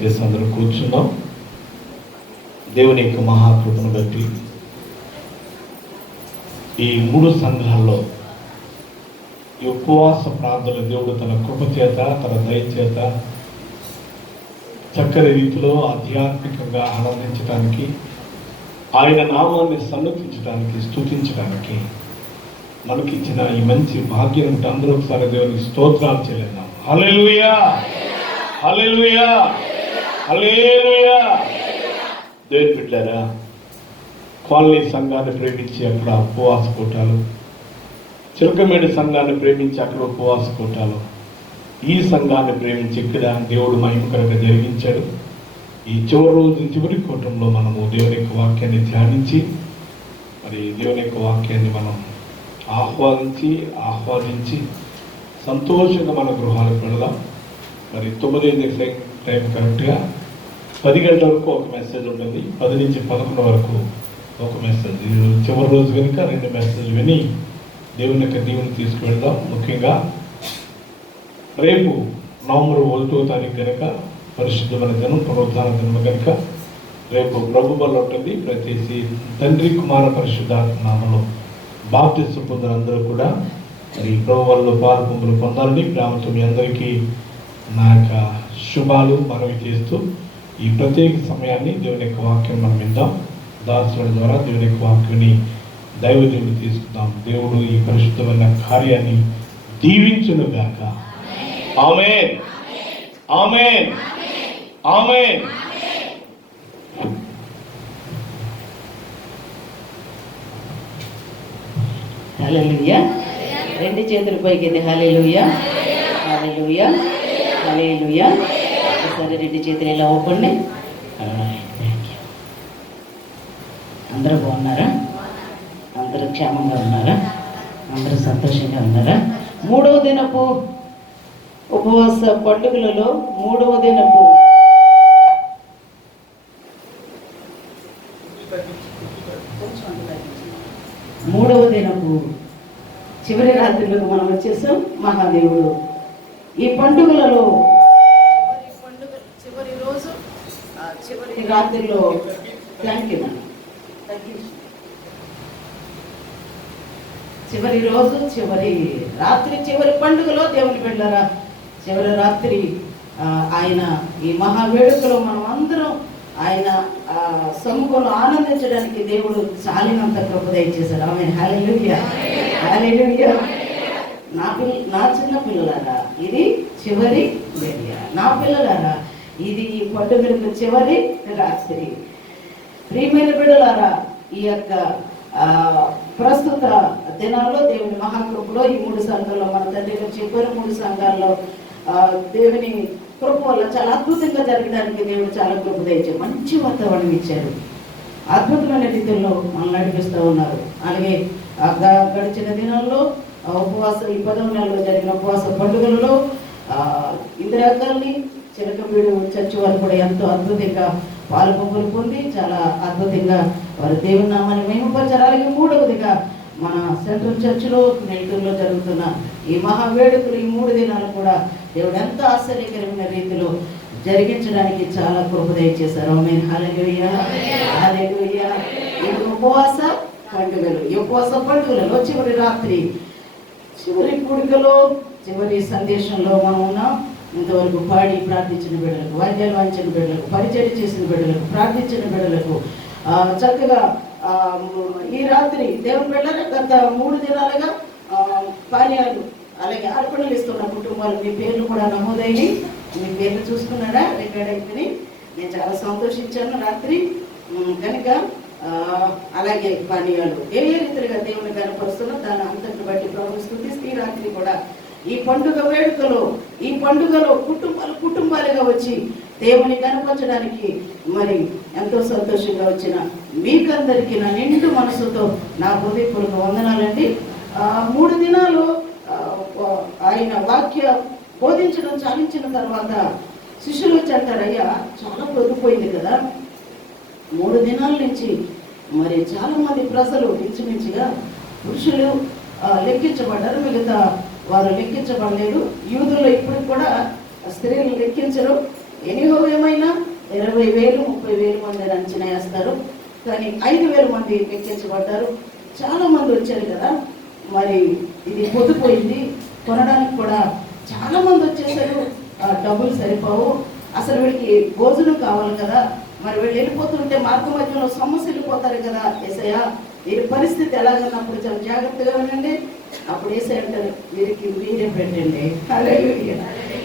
చేసి అందరూ కూర్చున్నాం. దేవుని యొక్క మహాకృపను బట్టి ఈ 3 సంఘాల్లో ఈ ఉపవాస ప్రార్థనలు దేవుడు తన కృప చేత, తన దయ చేత చక్కని రీతిలో ఆధ్యాత్మికంగా ఆనందించడానికి, ఆయన నామాన్ని సన్నతించడానికి, స్తుతించడానికి మనకిచ్చిన ఈ మంచి భాగ్యం ఉంటే అందరూ ఒకసారి దేవునికి స్తోత్రాలు చెల్లిద్దాం. హల్లెలూయా, హల్లెలూయా, హల్లెలూయా. దేవుని బిడ్డలారా, కాలనీ సంఘాన్ని ప్రేమించి అక్కడ ఉపవాస కూటాలు, చిలకమేడి సంఘాన్ని ప్రేమించి అక్కడ ఉపవాస కూటాలు, ఈ సంఘాన్ని ప్రేమించి ఇక్కడ దేవుడు మహిమకరంగా జరిగించాడు. ఈ చివరి రోజు చివరి కూటంలో మనము దేవుని యొక్క వాక్యాన్ని ధ్యానించి మరి దేవుని యొక్క వాక్యాన్ని మనం ఆహ్వాదించి సంతోషంగా మన గృహాలకు వెళదాం. మరి 9 టైం కరెక్ట్గా 10 గంటల వరకు ఒక మెసేజ్ ఉంటుంది, 10 నుంచి 11 వరకు ఒక మెసేజ్. చివరి రోజు కనుక 2 మెసేజ్లు విని దేవుని యొక్క దీవెని తీసుకువెళ్దాం. ముఖ్యంగా రేపు నవంబర్ 1వ తారీఖు కనుక పరిశుద్ధమైన దినం, పునరుద్ధాన దినం కనుక రేపు ప్రభు బల్ల ఉంటుంది. ప్రతి తండ్రి కుమార పరిశుద్ధాత్మ నామములో బాప్తిస్మం పొందిన అందరూ కూడా మరి ప్రభు వల్ల పాలు పొందాలని ప్రేమతో మీ అందరికీ నా యొక్క శుభాలు మనవి చేస్తూ ఈ ప్రత్యేక సమయాన్ని దేవుని యొక్క వాక్యం మనం విందాం. దాసుల ద్వారా దేవుని యొక్క వాక్యాన్ని దైవజనుడు తీసుకుందాం. దేవుడు ఈ పరిశుద్ధమైన కార్యాన్ని దీవించును గాక. ఆమేన్, ఆమేన్, ఆమేన్. హల్లెలూయా. 2 చేతుల పైకి హల్లెలూయా, హల్లెలూయా, హల్లెలూయా. ఒకసారి 2 చేతులు ఇలా ఊపండి. అందరూ బాగున్నారా? అందరూ క్షేమంగా ఉన్నారా? అందరూ సంతోషంగా ఉన్నారా? 3వ దినపు ఉపవాస పండుగలలో 3వ దినపు చివరి రాత్రులకు మనం వచ్చేసాం. మహాదేవుడు ఈ పండుగలలో చివరి రోజు చివరి రాత్రిలో చివరి రోజు చివరి రాత్రి చివరి పండుగలో దేవుని బిడ్డలారా, చివరి రాత్రి ఆయన ఈ మహావేడుకలో మనం అందరం ఆయన సముఖంలో ఆనందించడానికి దేవుడు చాలినంత కృప దయచేశాడు. ఆమె హల్లెలూయా, హల్లెలూయా. నా చిన్న పిల్లలారా, ఇది చివరి గడియ. నా పిల్లలారా, ఇది ఈ పండుగలకు చివరి రాత్రి. ప్రియమైన బిడ్డలారా, ఈ యొక్క ప్రస్తుత దినాల్లో దేవుని మహాకృపలో ఈ 3 సంఘాల్లో మన తండ్రి చెప్పిన 3 సంఘాల్లో దేవుని కృప వల్ల చాలా అద్భుతంగా జరగడానికి దేవుడు చాలా కృప దయచారు. మంచి వాతావరణం ఇచ్చారు. అద్భుతమైన రీతిలో మనం నడిపిస్తూ ఉన్నారు. అలాగే గడిచిన దినాల్లో ఉపవాస ఈ 10వ నెలలో జరిగిన ఉపవాస పండుగలలో ఇందిరాగాల్ని చిలకపీడు చర్చి వారు కూడా ఎంతో అద్భుతంగా పాలుపొంగులు పొంది చాలా అద్భుతంగా వారు దేవుని నామాన్ని మహిమపరిచారు. అలాగే 3వదిగా మన సెంట్రల్ చర్చిలో నెల్లూరులో జరుగుతున్న ఈ మహావేడుకలు ఈ 3 దినాలు కూడా దేవుడు ఎంతో ఆశ్చర్యకరమైన రీతిలో జరిగించడానికి చాలా కృప దయచేశారు. ఆమేన్, హల్లెలూయా, హల్లెలూయా. ఈ ఉపవాస పండుగలు, ఈ ఉపవాస పండుగలలో చివరి రాత్రి చివరి కూడికలో చివరి సందేశంలో మనం ఉన్నాం. ఇంతవరకు పాడి ప్రార్థించిన బిడ్డలకు, వాద్యాలు వాయించిన బిడ్డలకు, పరిచయం చేసిన బిడ్డలకు, ప్రార్థించిన బిడ్డలకు చక్కగా ఈ రాత్రి దేవుని బిడ్డలు గత 3 దినాలుగా పానీయాలు అలాగే అర్పణలు ఇస్తున్న కుటుంబాలు మీ పేర్లు కూడా నమోదయ్యి, మీ పేర్లు చూసుకున్నారా, రికార్డ్ అయిపోయి. నేను చాలా సంతోషించాను రాత్రి కనుక. అలాగే పానీయాలు ఏ రీతిగా దేవుని కనపరుస్తున్నా దాని అంతటిని బట్టి ప్రభుత్వం స్తుతిస్తూ ఈ రాత్రి కూడా ఈ పండుగ వేడుకలో ఈ పండుగలో కుటుంబాలుగా వచ్చి దేవుని కనపరచడానికి మరి ఎంతో సంతోషంగా వచ్చిన మీకందరికీ నా నిండు మనసుతో నా హృదయపూర్వక వందనాలండి. 3 దినాలు ఆయన వాక్య బోధించడం చాలించిన తర్వాత శిష్యులు వచ్చి అంటారయ్యా, చాలా పొద్దుపోయింది కదా, 3 దినాల నుంచి మరి చాలా మంది ప్రజలు ఇంచుమించుగా పురుషులు లెక్కించబడ్డారు, మిగతా వారు లెక్కించబడలేదు. యూదుల్లో ఇప్పుడు కూడా స్త్రీలు లెక్కించరు. ఎనిహో ఏమైనా 20,000 30,000 మంది అని అంచనా వేస్తారు, కానీ 5,000 మంది ఎక్కించబడ్డారు. చాలా మంది వచ్చారు కదా, మరి ఇది పొద్దుపోయింది, కొనడానికి కూడా చాలా మంది వచ్చేసారు. డబ్బులు సరిపోవు, అసలు వీడికి భోజనం కావాలి కదా, మరి వీళ్ళు వెళ్ళిపోతుంటే మార్గ మధ్యలో సమస్య వెళ్ళిపోతారు కదా. ఏసయ్య వీరి పరిస్థితి ఎలాగన్నప్పుడు చాలా జాగ్రత్తగా వినండి. అప్పుడు ఏసయ్య అంటారు, వీరికి మీరే పెట్టండి. హల్లెలూయా.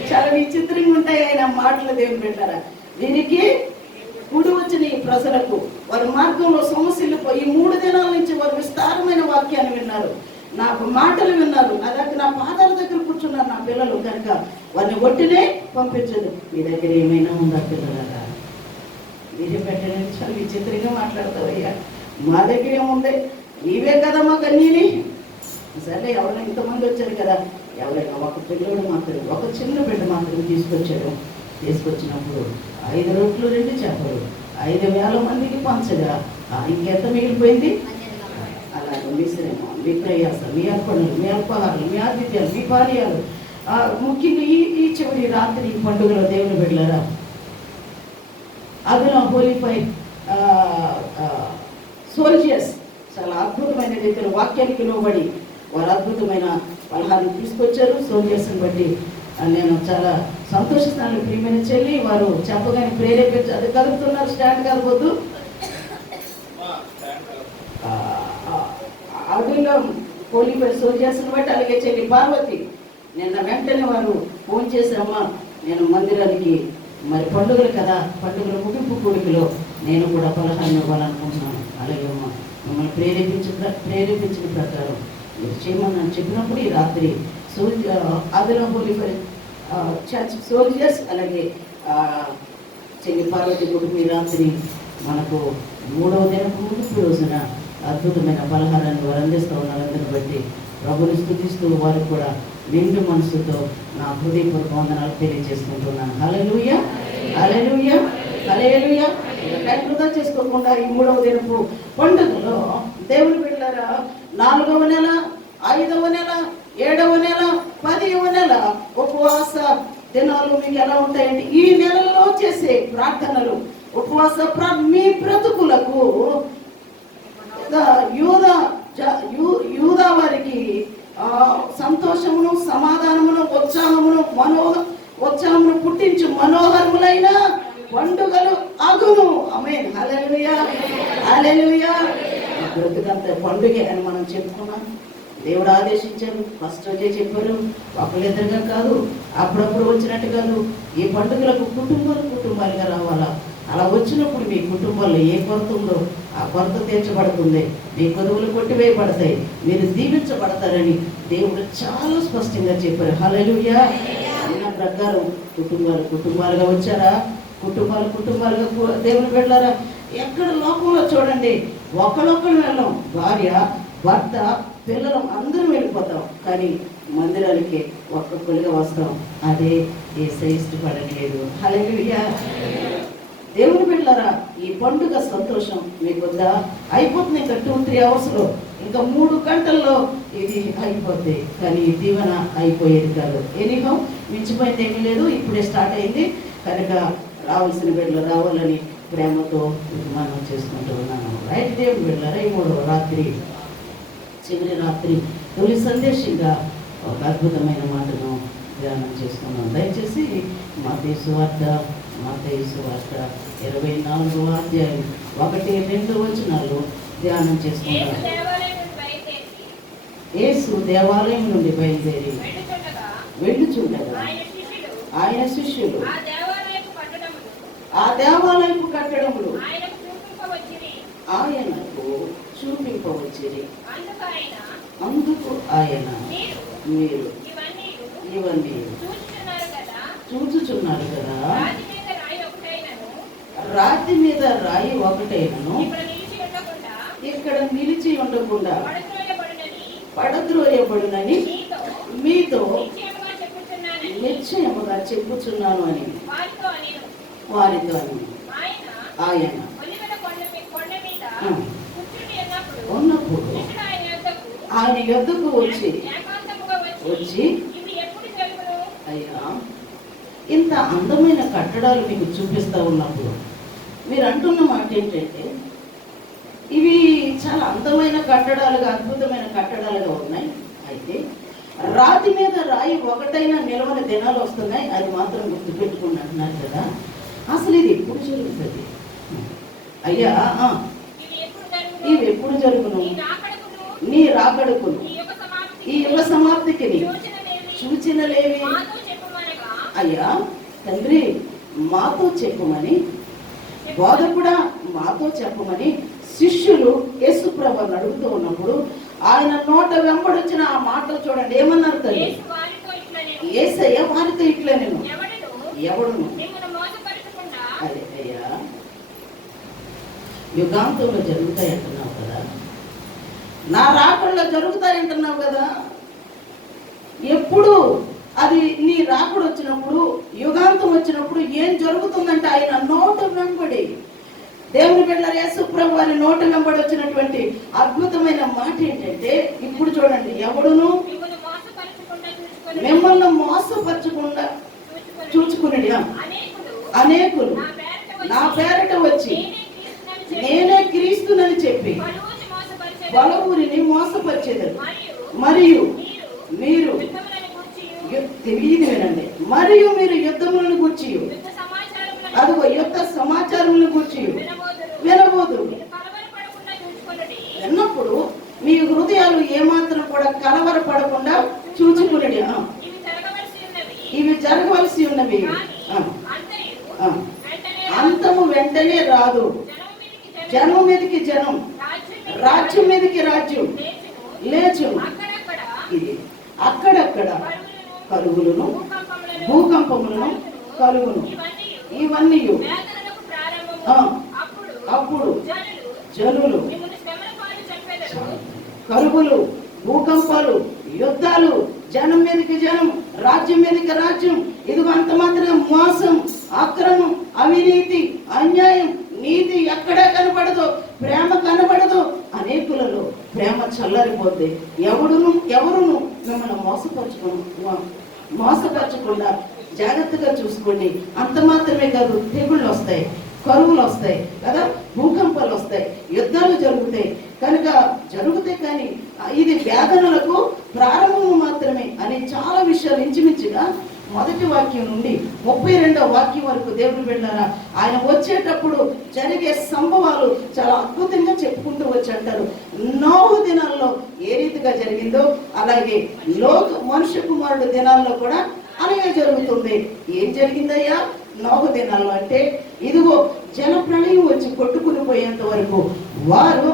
చాలా విచిత్రంగా ఉంటాయి ఆయన మాటలు. దేవుని పెట్టారా, వీరికి కూడి వచ్చిన ఈ ప్రజలకు వారి మార్గంలో సమస్యలు పోయి 3 దినాల నుంచి వారు విస్తారమైన వాక్యాన్ని విన్నారు, నా మాటలు విన్నారు. నా దగ్గర నా పాదాల దగ్గర కూర్చున్నారు నా పిల్లలు, కనుక వారిని ఒట్టినే పంపించదు. మీ దగ్గర ఏమైనా ఉందా పిల్లలారా, మీరే పెట్టండి. చాలా విచిత్రంగా మాట్లాడతావయ్యా, మా దగ్గర ఏముంది, నీవే కదా మాకు అన్నీని. సరే ఎవరైనా ఇంతమంది వచ్చారు కదా, ఎవరైనా ఒక పిల్లడు మాత్రం, ఒక చిన్న బిడ్డ మాత్రం తీసుకొచ్చాడు. తీసుకొచ్చినప్పుడు 5 రొట్టెలు 2 చేపలు 5,000 మందికి పంచగా ఇంకెంత మిగిలిపోయింది? అలాగే మీ శ్రమ, మీ ప్రయాస, మీ అర్పణలు, మీ అల్పాహారాలు, మీ ఆతిథ్యాలు, మీ పానీయాలు, ముఖ్యంగా ఈ చివరి రాత్రి పండుగలో దేవుని బిడ్డలారా, అదన హోలీఫై సోల్జర్స్ చాలా అద్భుతమైన రీతిలో వాక్యానికి లోబడి వారు అద్భుతమైన పలహారం తీసుకొచ్చారు. సోల్జర్స్ని బట్టి నేను చాలా సంతోషిస్తాను. ప్రియమైన చెల్లి, వారు చెప్పగానే ప్రేరేపించి అది కలుపుతున్నారు, స్టాండ్ కలపొద్దు. అదులో హోలీఫై సోల్జర్స్ని బట్టి అలాగే చెల్లి పార్వతి నిన్న వెంటనే వారు ఫోన్ చేశామ్మా, నేను మందిరానికి మరి పండుగలు కదా, పండుగల ముగింపు కూడికలో నేను కూడా పలహారం ఇవ్వాలనుకుంటున్నాను. అలాగే అమ్మ మిమ్మల్ని ప్రేరేపించిన ప్రకారం మీరు చేయమని చెప్పినప్పుడు ఈ రాత్రి అదన హోలీఫై చర్చ్ సోల్జర్స్ అలాగే చెల్లి పార్వతి కుటుంబం ఈ రాత్రి మనకు 3వ దినపు ముగింపు రోజున అద్భుతమైన పలహారాన్ని వారు అందిస్తూ ఉన్నారు. అందుని బట్టి ప్రభుని స్తుతిస్తూ వారికి కూడా నిండు మనసుతో నా హృదయపూర్వక వందనాలు తెలియజేసుకుంటున్నాను. హల్లెలూయా, హల్లెలూయా, హల్లెలూయా. టైం వృధా చేసుకోకుండా ఈ 3వ దినపు పండుగలో దేవుని బిడ్డలారా 4వ నెల, 5వ నెల, 7వ నెల, 10వ నెల ఉపవాస దినాలు మీకు ఎలా ఉంటాయండి? ఈ నెలలో చేసే ప్రార్థనలు, ఉపవాస మీ బ్రతుకులకు యూదా వారికి సంతోషమును, సమాధానమును, ఉత్సాహమును పుట్టించు మనోహరములైన పండుగలు అగును. ఆమేన్. హల్లెలూయా, హల్లెలూయా. బ్రతుకంత పండుగే అని మనం చెప్పుకున్నాం. దేవుడు ఆదేశించారు, ఫస్ట్ రోజే చెప్పారు, ఒకళ్ళిద్దరుగా కాదు, అప్పుడప్పుడు వచ్చినట్టు కాదు. ఈ పండుగలకు కుటుంబాలుగా రావాలా. అలా వచ్చినప్పుడు మీ కుటుంబంలో ఏ కొరత ఉందో ఆ కొరత తీర్చబడుతుంది, మీ కొదువులు కొట్టివేయబడతాయి, మీరు దీవించబడతారని దేవుడు చాలా స్పష్టంగా చెప్పారు. హల్లెలూయా. అన్న ప్రకారం కుటుంబాలుగా వచ్చారా? కుటుంబాలుగా దేవుని బిడ్డలారా, ఎక్కడ లోకంలో చూడండి, ఒకళ్ళొక్కరు వెళ్ళాం, భార్య, భర్త, పిల్లలు అందరం వెళ్ళిపోతాం, కానీ మందిరానికి ఒక్కొక్కరుగా వస్తాం. అదే యేసయ్య ఇష్టపడట్లేదు. హల్లెలూయా. దేవుని బిడ్డలారా, ఈ పండుగ సంతోషం మీకొద్దా? అయిపోతుంది ఇంకా 2-3 అవర్స్లో, ఇంకా 3 గంటల్లో ఇది అయిపోద్ది, కానీ ఈ దీవెన అయిపోయేది కాదు. ఎనీహౌ మించిపోయింది ఏమీ లేదు, ఇప్పుడే స్టార్ట్ అయింది కనుక రావాల్సిన బిడ్డలు రావాలని ప్రేమతో మనం చేసుకుంటూ ఉన్నాను. రైట్ దేవుని బిడ్డలారా, ఈ 3వ రాత్రి, చివరి రాత్రి తొలి సందేశంగా ఒక అద్భుతమైన మాటను ధ్యానం చేసుకున్నాం. దయచేసి మత్తయి సువార్త 24వ అధ్యాయం 1-2 వచనాలు ధ్యానం చేసుకుంటాం. యేసు దేవాలయం నుండి బయలుదేరి వెళ్ళుచుండగా ఆయన శిష్యులు ఆ దేవాలయపు కట్టడములు ఆయనకు చూపింపవచ్చిరి. అందుకు ఆయన, మీరు ఇవన్నీ చూచుచున్నారు కదా, రాతి మీద రాయి ఒకటైనను ఇక్కడ నిలిచి ఉండకుండా పడద్రోయబడునని మీతో నిశ్చయముగా చెప్పుచున్నాను అని వారితో ఆయన ఉన్నప్పుడు ఆయన యొద్దకు వచ్చి అయ్యా ఇంత అందమైన కట్టడాలు మీకు చూపిస్తూ ఉన్నప్పుడు మీరు అంటున్న మాట ఏంటంటే ఇవి చాలా అందమైన కట్టడాలుగా అద్భుతమైన కట్టడాలుగా ఉన్నాయి. అయితే రాతి మీద రాయి ఒకటైనా నిలవని దినాలు వస్తున్నాయి, అది మాత్రం గుర్తుపెట్టుకుని అంటున్నారు కదా. అసలు ఇది ఎప్పుడు జరుగుతుంది అయ్యా? ఇవి ఎప్పుడు జరుగును? నీ రాకడకును ఈ యుగ సమాప్తికి సూచనలేవి అయ్యా తండ్రి మాతో చెప్పమని, బోధకుడా మాతో చెప్పమని శిష్యులు యేసుప్రభువుని అడుగుతూ ఉన్నప్పుడు ఆయన నోట వెంబడొచ్చిన ఆ మాటలు చూడండి. ఏమన్నారు తల్లి? యేసయ్య వారితో ఇట్లా నేను ఎవడును అదే అయ్యా యుగాంతంలో జరుగుతాయి అంటున్నావు కదా, నా రాకడలో జరుగుతాయి అంటున్నావు కదా. ఎప్పుడు అది నీ రాకడ వచ్చినప్పుడు, యుగాంతం వచ్చినప్పుడు ఏం జరుగుతుందంటే ఆయన నోటు వెంబడి, దేవుని బిడ్డలారా యేసుప్రభు వారి నోటు వెంబడి వచ్చినటువంటి అద్భుతమైన మాట ఏంటంటే, ఇప్పుడు చూడండి, ఎవడును మిమ్మల్ని మోసపరచకుండా చూచుకునేది అనేకులు నా పేరట వచ్చి నేనే క్రీస్తునని చెప్పి పలువురిని మోసపరిచేదారు. మరియు మీరు తెలియదు వినండి, మరియు మీరు యుద్ధములను గూర్చి అదిగో యుద్ధ సమాచారములను గూర్చి వినబోదు. విన్నప్పుడు మీ హృదయాలు ఏమాత్రం కూడా కలవరపడకుండా చూచుకునేది. ఇవి జరగవలసి ఉన్నవి, అంతము వెంటనే రాదు. జనం మీదకి జనం, రాజ్యం మీదకి రాజ్యం లేచు. ఇది అక్కడక్కడ కలుగులను, భూకంపములను కలుగును. ఇవన్నీ అప్పుడు జనులు కరువులు, భూకంపాలు, యుద్ధాలు, జనం మీదకి జనం, రాజ్యం మీదకి రాజ్యం. ఇది అంత మాత్రం మోసం, అక్రమం, అవినీతి, అన్యాయం, నీతి ఎక్కడా కనబడదు, ప్రేమ కనబడదు. అనేకులలో ప్రేమ చల్లారిపోతే ఎవరును మిమ్మల్ని మోసపరచకుండా జాగ్రత్తగా చూసుకోండి. అంత మాత్రమే కాదు, తెగుళ్ళు వస్తాయి, కరువులు వస్తాయి కదా, భూకంపాలు వస్తాయి, యుద్ధాలు జరుగుతాయి. కనుక జరుగుతాయి, కానీ ఇది వేదనలకు ప్రారంభము మాత్రమే అని చాలా విషయాలు ఇంచుమించుగా మొదటి వాక్యం నుండి 32వ వాక్యం వరకు దేవుని బిడ్డలారా ఆయన వచ్చేటప్పుడు జరిగే సంభవాలు చాలా అద్భుతంగా చెప్పుకుంటూ వచ్చంటారు. నోహు దినాల్లో ఏ రీతిగా జరిగిందో అలాగే మనుష్య కుమారుడు దినాల్లో కూడా అలాగే జరుగుతుంది. ఏం జరిగిందయ్యా నోహు దినాల్లో అంటే, ఇదిగో జల ప్రళయం వచ్చి కొట్టుకుని పోయేంత వరకు వారు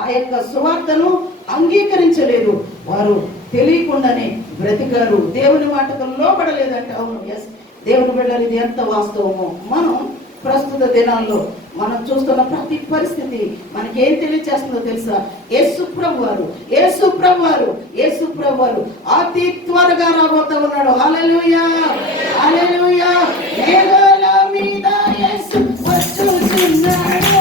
ఆ యొక్క సువార్తను అంగీకరించలేదు. వారు తెలియకుండానే బ్రతికారు, దేవుని మాటకు లోపడలేదంటే. అవును, ఎస్, దేవుని బిడ్డలు, ఇది ఎంత వాస్తవమో. మనం ప్రస్తుత దినాల్లో మనం చూస్తున్న ప్రతి పరిస్థితి మనకేం తెలియచేస్తుందో తెలుసా? యేసు ప్రభు వారు అతి త్వరగా రాబోతా ఉన్నాడు. హల్లెలూయా, హల్లెలూయా. మేఘాల మీద యేసు వచ్చుచున్నాడు.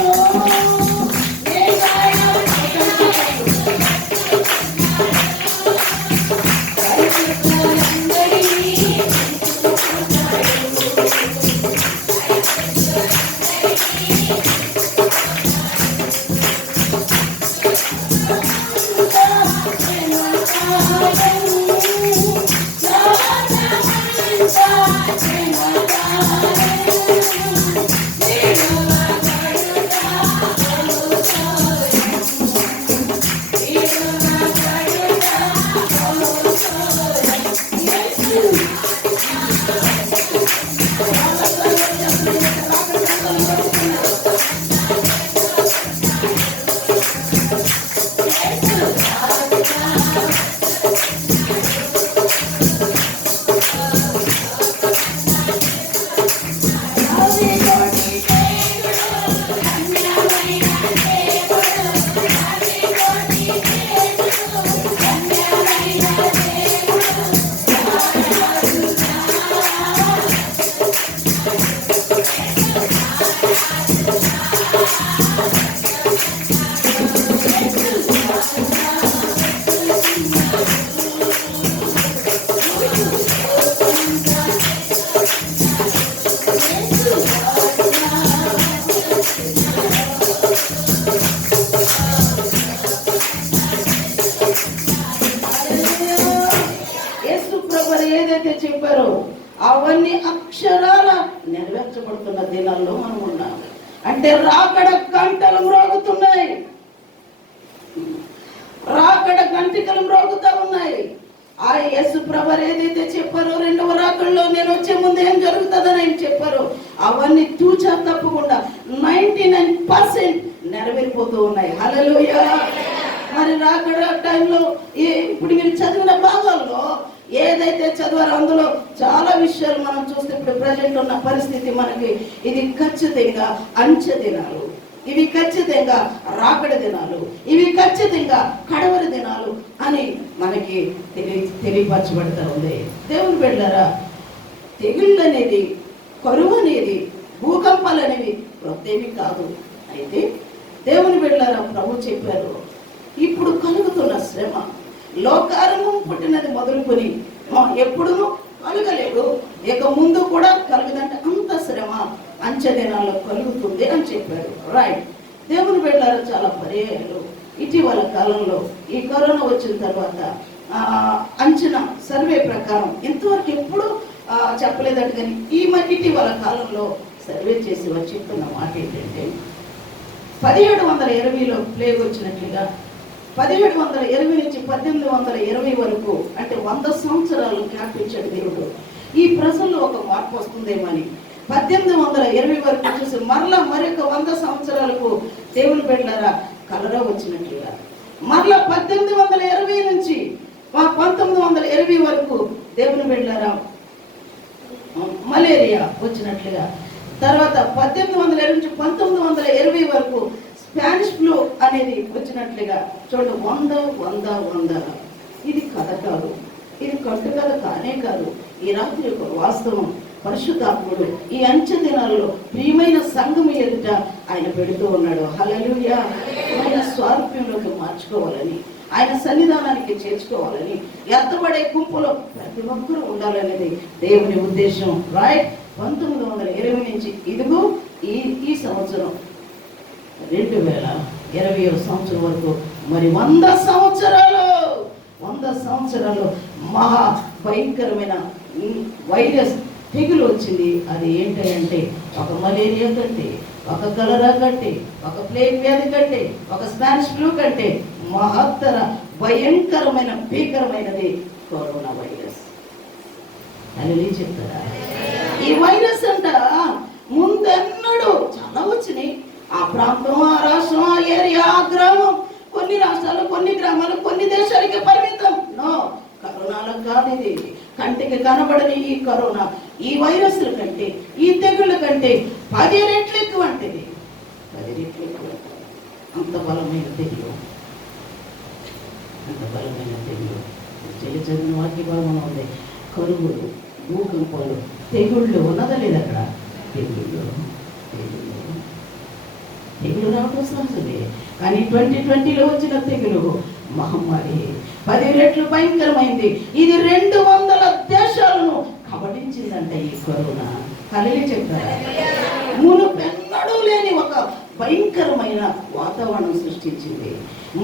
దినాల్లో మనం ఉన్నాం. అంటే రాకడ గంటలు మ్రోగుతున్నాయి, రాకడ గంటికలు మ్రోగుతా ఉన్నాయి. ఆ యేసు ప్రభువు ఏదైతే చెప్పారో రెండవ రాకడలో నేను వచ్చే ముందు ఏం జరుగుతుందని ఆయన చెప్పారో అవన్నీ తూచా తప్పకుండా 99% నెరవేరిపోతూ ఉన్నాయి. హల్లెలూయా. మరి రాకడ టైంలో ఇప్పుడు మీరు చదివిన భాగాల్లో ఏదైతే చదివారో అందులో చాలా విషయాలు మనం చూస్తే ఇప్పుడు ప్రజెంట్ ఉన్న పరిస్థితి మనకి ఇది ఖచ్చితంగా అంచె దినాలు, ఇవి ఖచ్చితంగా రాకడ దినాలు, ఇవి ఖచ్చితంగా కడవరి దినాలు అని మనకి తెలియపరచబడతా ఉంది. దేవుని బిడ్డలారా, తెగుళ్ళు అనేది, కరువు అనేది, భూకంపాలు అనేవి కొత్తేమి కాదు. అయితే దేవుని బిడ్డలారా, ప్రభు చెప్పారు ఇప్పుడు కలుగుతున్న శ్రమ లోకారంభం పుట్టినది మొదలుకొని ఎప్పుడూ కలగలేదు, ఇక ముందు కూడా కలుగుదంటే అంత శ్రమ అంచె దినాల్లో కలుగుతుంది అని చెప్పారు. రైట్. దేవుని బిడ్డలారా, చాలా పర్యాయాలు ఇటీవల కాలంలో ఈ కరోనా వచ్చిన తర్వాత అంచనా సర్వే ప్రకారం ఇంతవరకు ఎప్పుడు చెప్పలేదంట, కానీ ఇటీవల కాలంలో సర్వే చేసి వచ్చి చెప్తున్న మాట ఏంటంటే 1720లో ప్లేగ్ వచ్చినట్లుగా 1720 నుంచి 1820 వరకు అంటే 100 సంవత్సరాలు వ్యాపించాడు దేవుడు. ఈ ప్రజల్లో ఒక మార్పు వస్తుందేమని 1820 వరకు చూసి మరలా మరొక 100 సంవత్సరాలకు దేవుని బిడ్డలారా కలరా వచ్చినట్లుగా, మరలా 1820 నుంచి 1920 వరకు దేవుని బిడ్డలారా మలేరియా వచ్చినట్లుగా, తర్వాత 1820 నుంచి 1920 వరకు స్పానిష్ ఫ్లూ అనేది వచ్చినట్లుగా చూడండి. 100 ఇది కథ కాదు, ఇది కట్టు కథ కానే కాదు. ఈ రాత్రి యొక్క వాస్తవం పరిశుద్ధాత్ముడు ఈ అంచె దినాల్లో ప్రియమైన సంఘం ఎదుట ఆయన పెడుతూ ఉన్నాడు. హల్లెలూయా. ఆయన స్వారూప్యంలోకి మార్చుకోవాలని, ఆయన సన్నిధానానికి చేర్చుకోవాలని, ఎత్తబడే గుంపులో ప్రతి ఒక్కరూ ఉండాలనేది దేవుని ఉద్దేశం. రైట్. 1920 నుంచి ఇదిగో ఈ సంవత్సరం 2020 సంవత్సరం వరకు మరి 100 సంవత్సరాలు మహా భయంకరమైన వైరస్ తెగులు వచ్చింది. అది ఏంటంటే ఒక మలేరియా కంటే, ఒక కలరా కంటే, ఒక ప్లేగ్ వ్యాధి కంటే, ఒక స్పానిష్ ఫ్లూ కంటే మహత్తర భయంకరమైన భీకరమైనది కరోనా వైరస్ అని చెప్తారా? ఈ వైరస్ అంట ముందెన్నడూ చాలా వచ్చినాయి. ఆ ప్రాంతం, ఆ రాష్ట్రం, ఆ ఏరియా, ఆ గ్రామం, కొన్ని రాష్ట్రాలు, కొన్ని గ్రామాలు, కొన్ని దేశాలకి పరిమితం. నో, కరోనాలో కాదు. ఇది కంటికి కనబడని ఈ కరోనా ఈ వైరస్ల కంటే, ఈ తెగుళ్ళ కంటే 10 రెట్లు ఎక్కువ అంటేది. 10 రెట్లు ఎక్కువ. అంత బలమైన తెగులు, అంత బలమైన తెగులు. చదివిన వాక్య బలం ఉంది. కరువులు, భూకంపాలు, తెగుళ్ళు ఉన్నదా లేదు అక్కడ? తెగుళ్ళు రావడం సహజమే. కానీ 2020లో వచ్చిన తెగులు మహమ్మారి 10 రెట్లు భయంకరమైంది. ఇది 200 దేశాలను కబడించిందంట ఈ కరోనా. కలిగి చెప్తారా? మునుపెన్నడూ లేని ఒక భయంకరమైన వాతావరణం సృష్టించింది.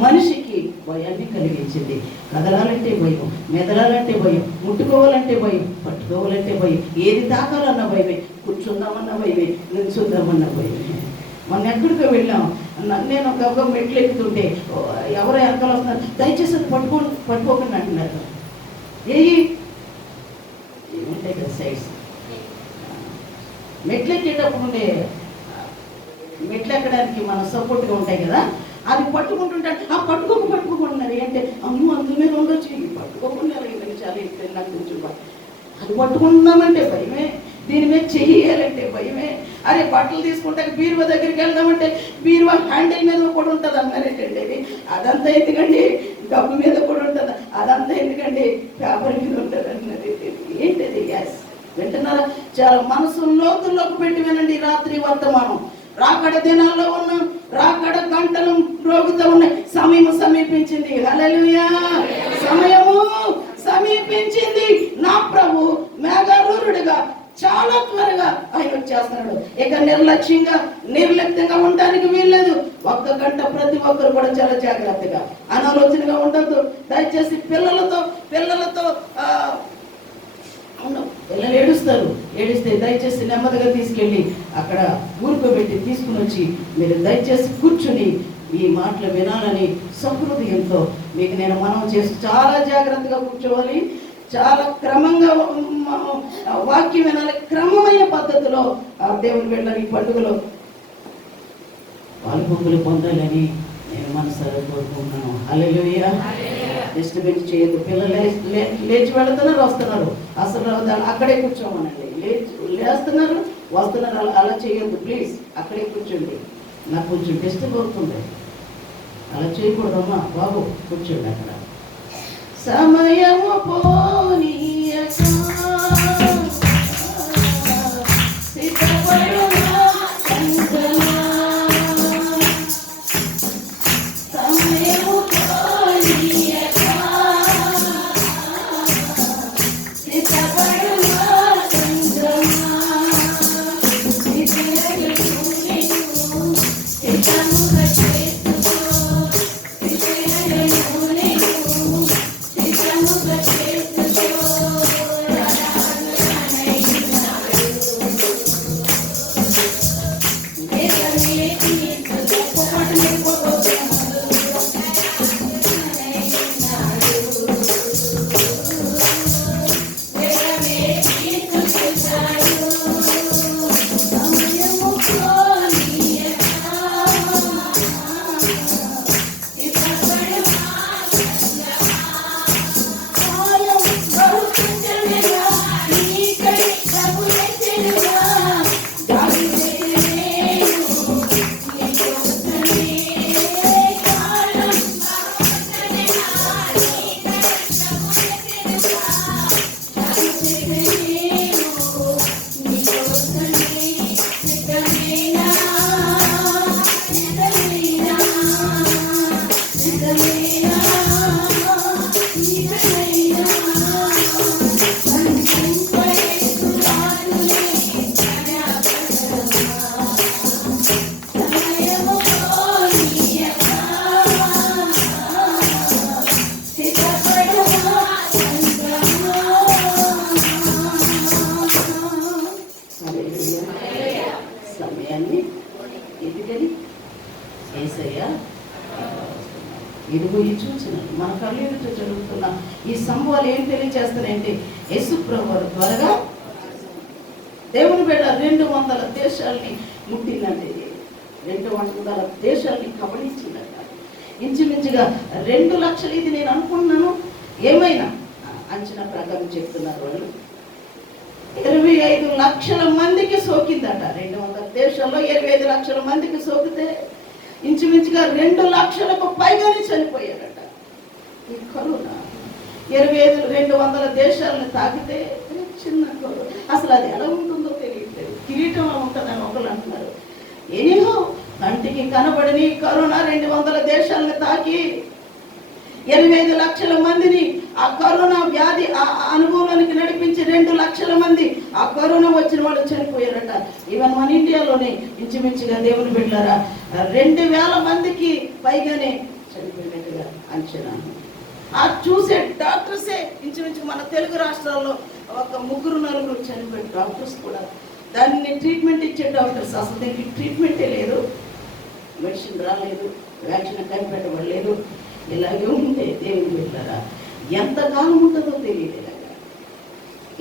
మనిషికి భయాన్ని కలిగించింది. కదలాలంటే భయం, మెదలాలంటే భయం, ముట్టుకోవాలంటే భయం, పట్టుకోవాలంటే భయం, ఏది తాకాలన్న భయమే, కూర్చుందామన్న భయమే, నిల్చుందామన్న భయమే. మొన్న ఎక్కడికో వెళ్ళాం, నేను ఒక మెట్లు ఎక్కుతుంటే ఎవరో వెనకాల వస్తున్నారు, దయచేసి పట్టుకోకుండా అంటున్నారు. ఏముంటాయి కదా సైడ్స్, మెట్లు ఎక్కేటప్పుడు ఉండే మెట్లు ఎక్కడానికి మన సపోర్ట్గా ఉంటాయి కదా, అది పట్టుకుంటుంటే పట్టుకోకుంటున్నారు. అంటే అమ్మ అందులో మీద ఉండొచ్చు, పట్టుకోకుండా చాలా ఇప్పుడు నాకు కొంచెం అది పట్టుకుంటున్నామంటే భయమే, దీని మీద చెయ్యాలంటే భయమే. అరే బట్టలు తీసుకుంటే బీరువా దగ్గరికి వెళ్దామంటే బీరువా హ్యాండిల్ మీద కూడా ఉంటుంది అన్నారేంటండి. అది అదంతా ఎందుకండి? డబ్బు మీద కూడా ఉంటుంది. అదంతా ఎందుకండి? పేపర్ మీద ఉంటుంది అన్నది. ఏంటది? గ్యాస్ వింటున్నారా? చాలా మనసు లోతుల్లోకి పెట్టి వినండి. రాత్రి వర్తమానం రాకడ దినాల్లో ఉన్నాం, రాకడ గంటలు రోగుతూ ఉన్నాయి. సమయం సమీపించింది. హల్లెలూయా. సమయము సమీపించింది. నా ప్రభు మేఘారూఢుడిగా చాలా త్వరగా ఆయన వచ్చేస్తున్నాడు. ఇక నిర్లక్ష్యంగా ఉండడానికి వీల్లేదు. 1 గంట ప్రతి ఒక్కరు కూడా చాలా జాగ్రత్తగా, అనాలోచనగా ఉండద్దు. దయచేసి పిల్లలు ఏడుస్తారు. ఏడిస్తే దయచేసి నెమ్మదిగా తీసుకెళ్ళి అక్కడ ఊరుకోబెట్టి తీసుకుని వచ్చి మీరు దయచేసి కూర్చుని ఈ మాటలు వినాలని సహృదయంతో మీకు నేను మనం చేసి చాలా జాగ్రత్తగా కూర్చోవాలి, చాలా క్రమంగా వాక్యం వినాలి, క్రమమైన పద్ధతిలో దేవుని వెళ్ళాలి. ఈ పండుగలో పాలుపొంగులు పొందాలని నేను మనసారా కోరుకుంటున్నాను. హల్లెలూయా. డిస్టర్బెన్స్ చేయదు. పిల్లలు లేచి వెళుతున్నారు, వస్తున్నారు, అసలు అక్కడే కూర్చోమనండి. లేస్తున్నారు, వస్తున్నారు, అలా చేయొద్దు ప్లీజ్. అక్కడే కూర్చోండి. నాకు కొంచెం డిస్టర్బ్ అవుతుంది, అలా చేయకూడదమ్మా బాబు, కూర్చోండి అక్కడ. సమయము పోనీయక సమయాన్ని ఎందుకని యేసయ్య ఇదిగో ఈ సూచనలు మన కళ్ళు ఎదుట జరుగుతున్న ఈ సంభవాలు ఏం తెలియజేస్తున్నాయంటే యేసు ప్రభువు త్వరగా దేవుని బిడ్డ 200 దేశాలని ముట్టిందండి. 200 దేశాలని కబళించిందట. ఇంచుమించుగా 2 లక్షలు, ఇది నేను అనుకుంటున్నాను, ఏమైనా అంచనా ప్రకారం చెప్తున్నారు వాళ్ళు, 25 లక్షల మందికి సోకిందట. 200 దేశాల్లో 25 లక్షల మందికి సోకితే ఇంచుమించుగా 2 లక్షలకు పైగానే చనిపోయారట. ఈ కరోనా 200 దేశాలను తాకితే చిన్న కరోనా, అసలు అది ఎలా ఉంటుందో తెలియట్లేదు. కిరీటం ఉంటుందని ఒకళ్ళు అంటున్నారు. ఎనిహో కంటికి కనబడని కరోనా 200 దేశాలను తాకి 25 లక్షల మందిని ఆ కరోనా వ్యాధి ఆ అనుభవానికి నడిపించి 2 లక్షల మంది ఆ కరోనా వచ్చిన వాళ్ళు చనిపోయారట. ఈవెన్ మన ఇండియాలోనే ఇంచుమించుగా దేవుని బిడ్డలారా 2000 మందికి పైగానే చనిపోయినట్టుగా అంచనా. ఆ చూసే డాక్టర్సే ఇంచుమించు మన తెలుగు రాష్ట్రాల్లో ఒక 3-4 చనిపోయిన డాక్టర్స్ కూడా, దాన్ని ట్రీట్మెంట్ ఇచ్చే డాక్టర్స్, అసలు దీనికి ట్రీట్మెంటే లేదు, మెడిసిన్ రాలేదు, వ్యాక్సిన్ కనిపెట్టబడలేదు. ఇలాగే ఉంటే దేవుని బిడ్డలారా ఎంతకాలం ఉంటుందో తెలియదు.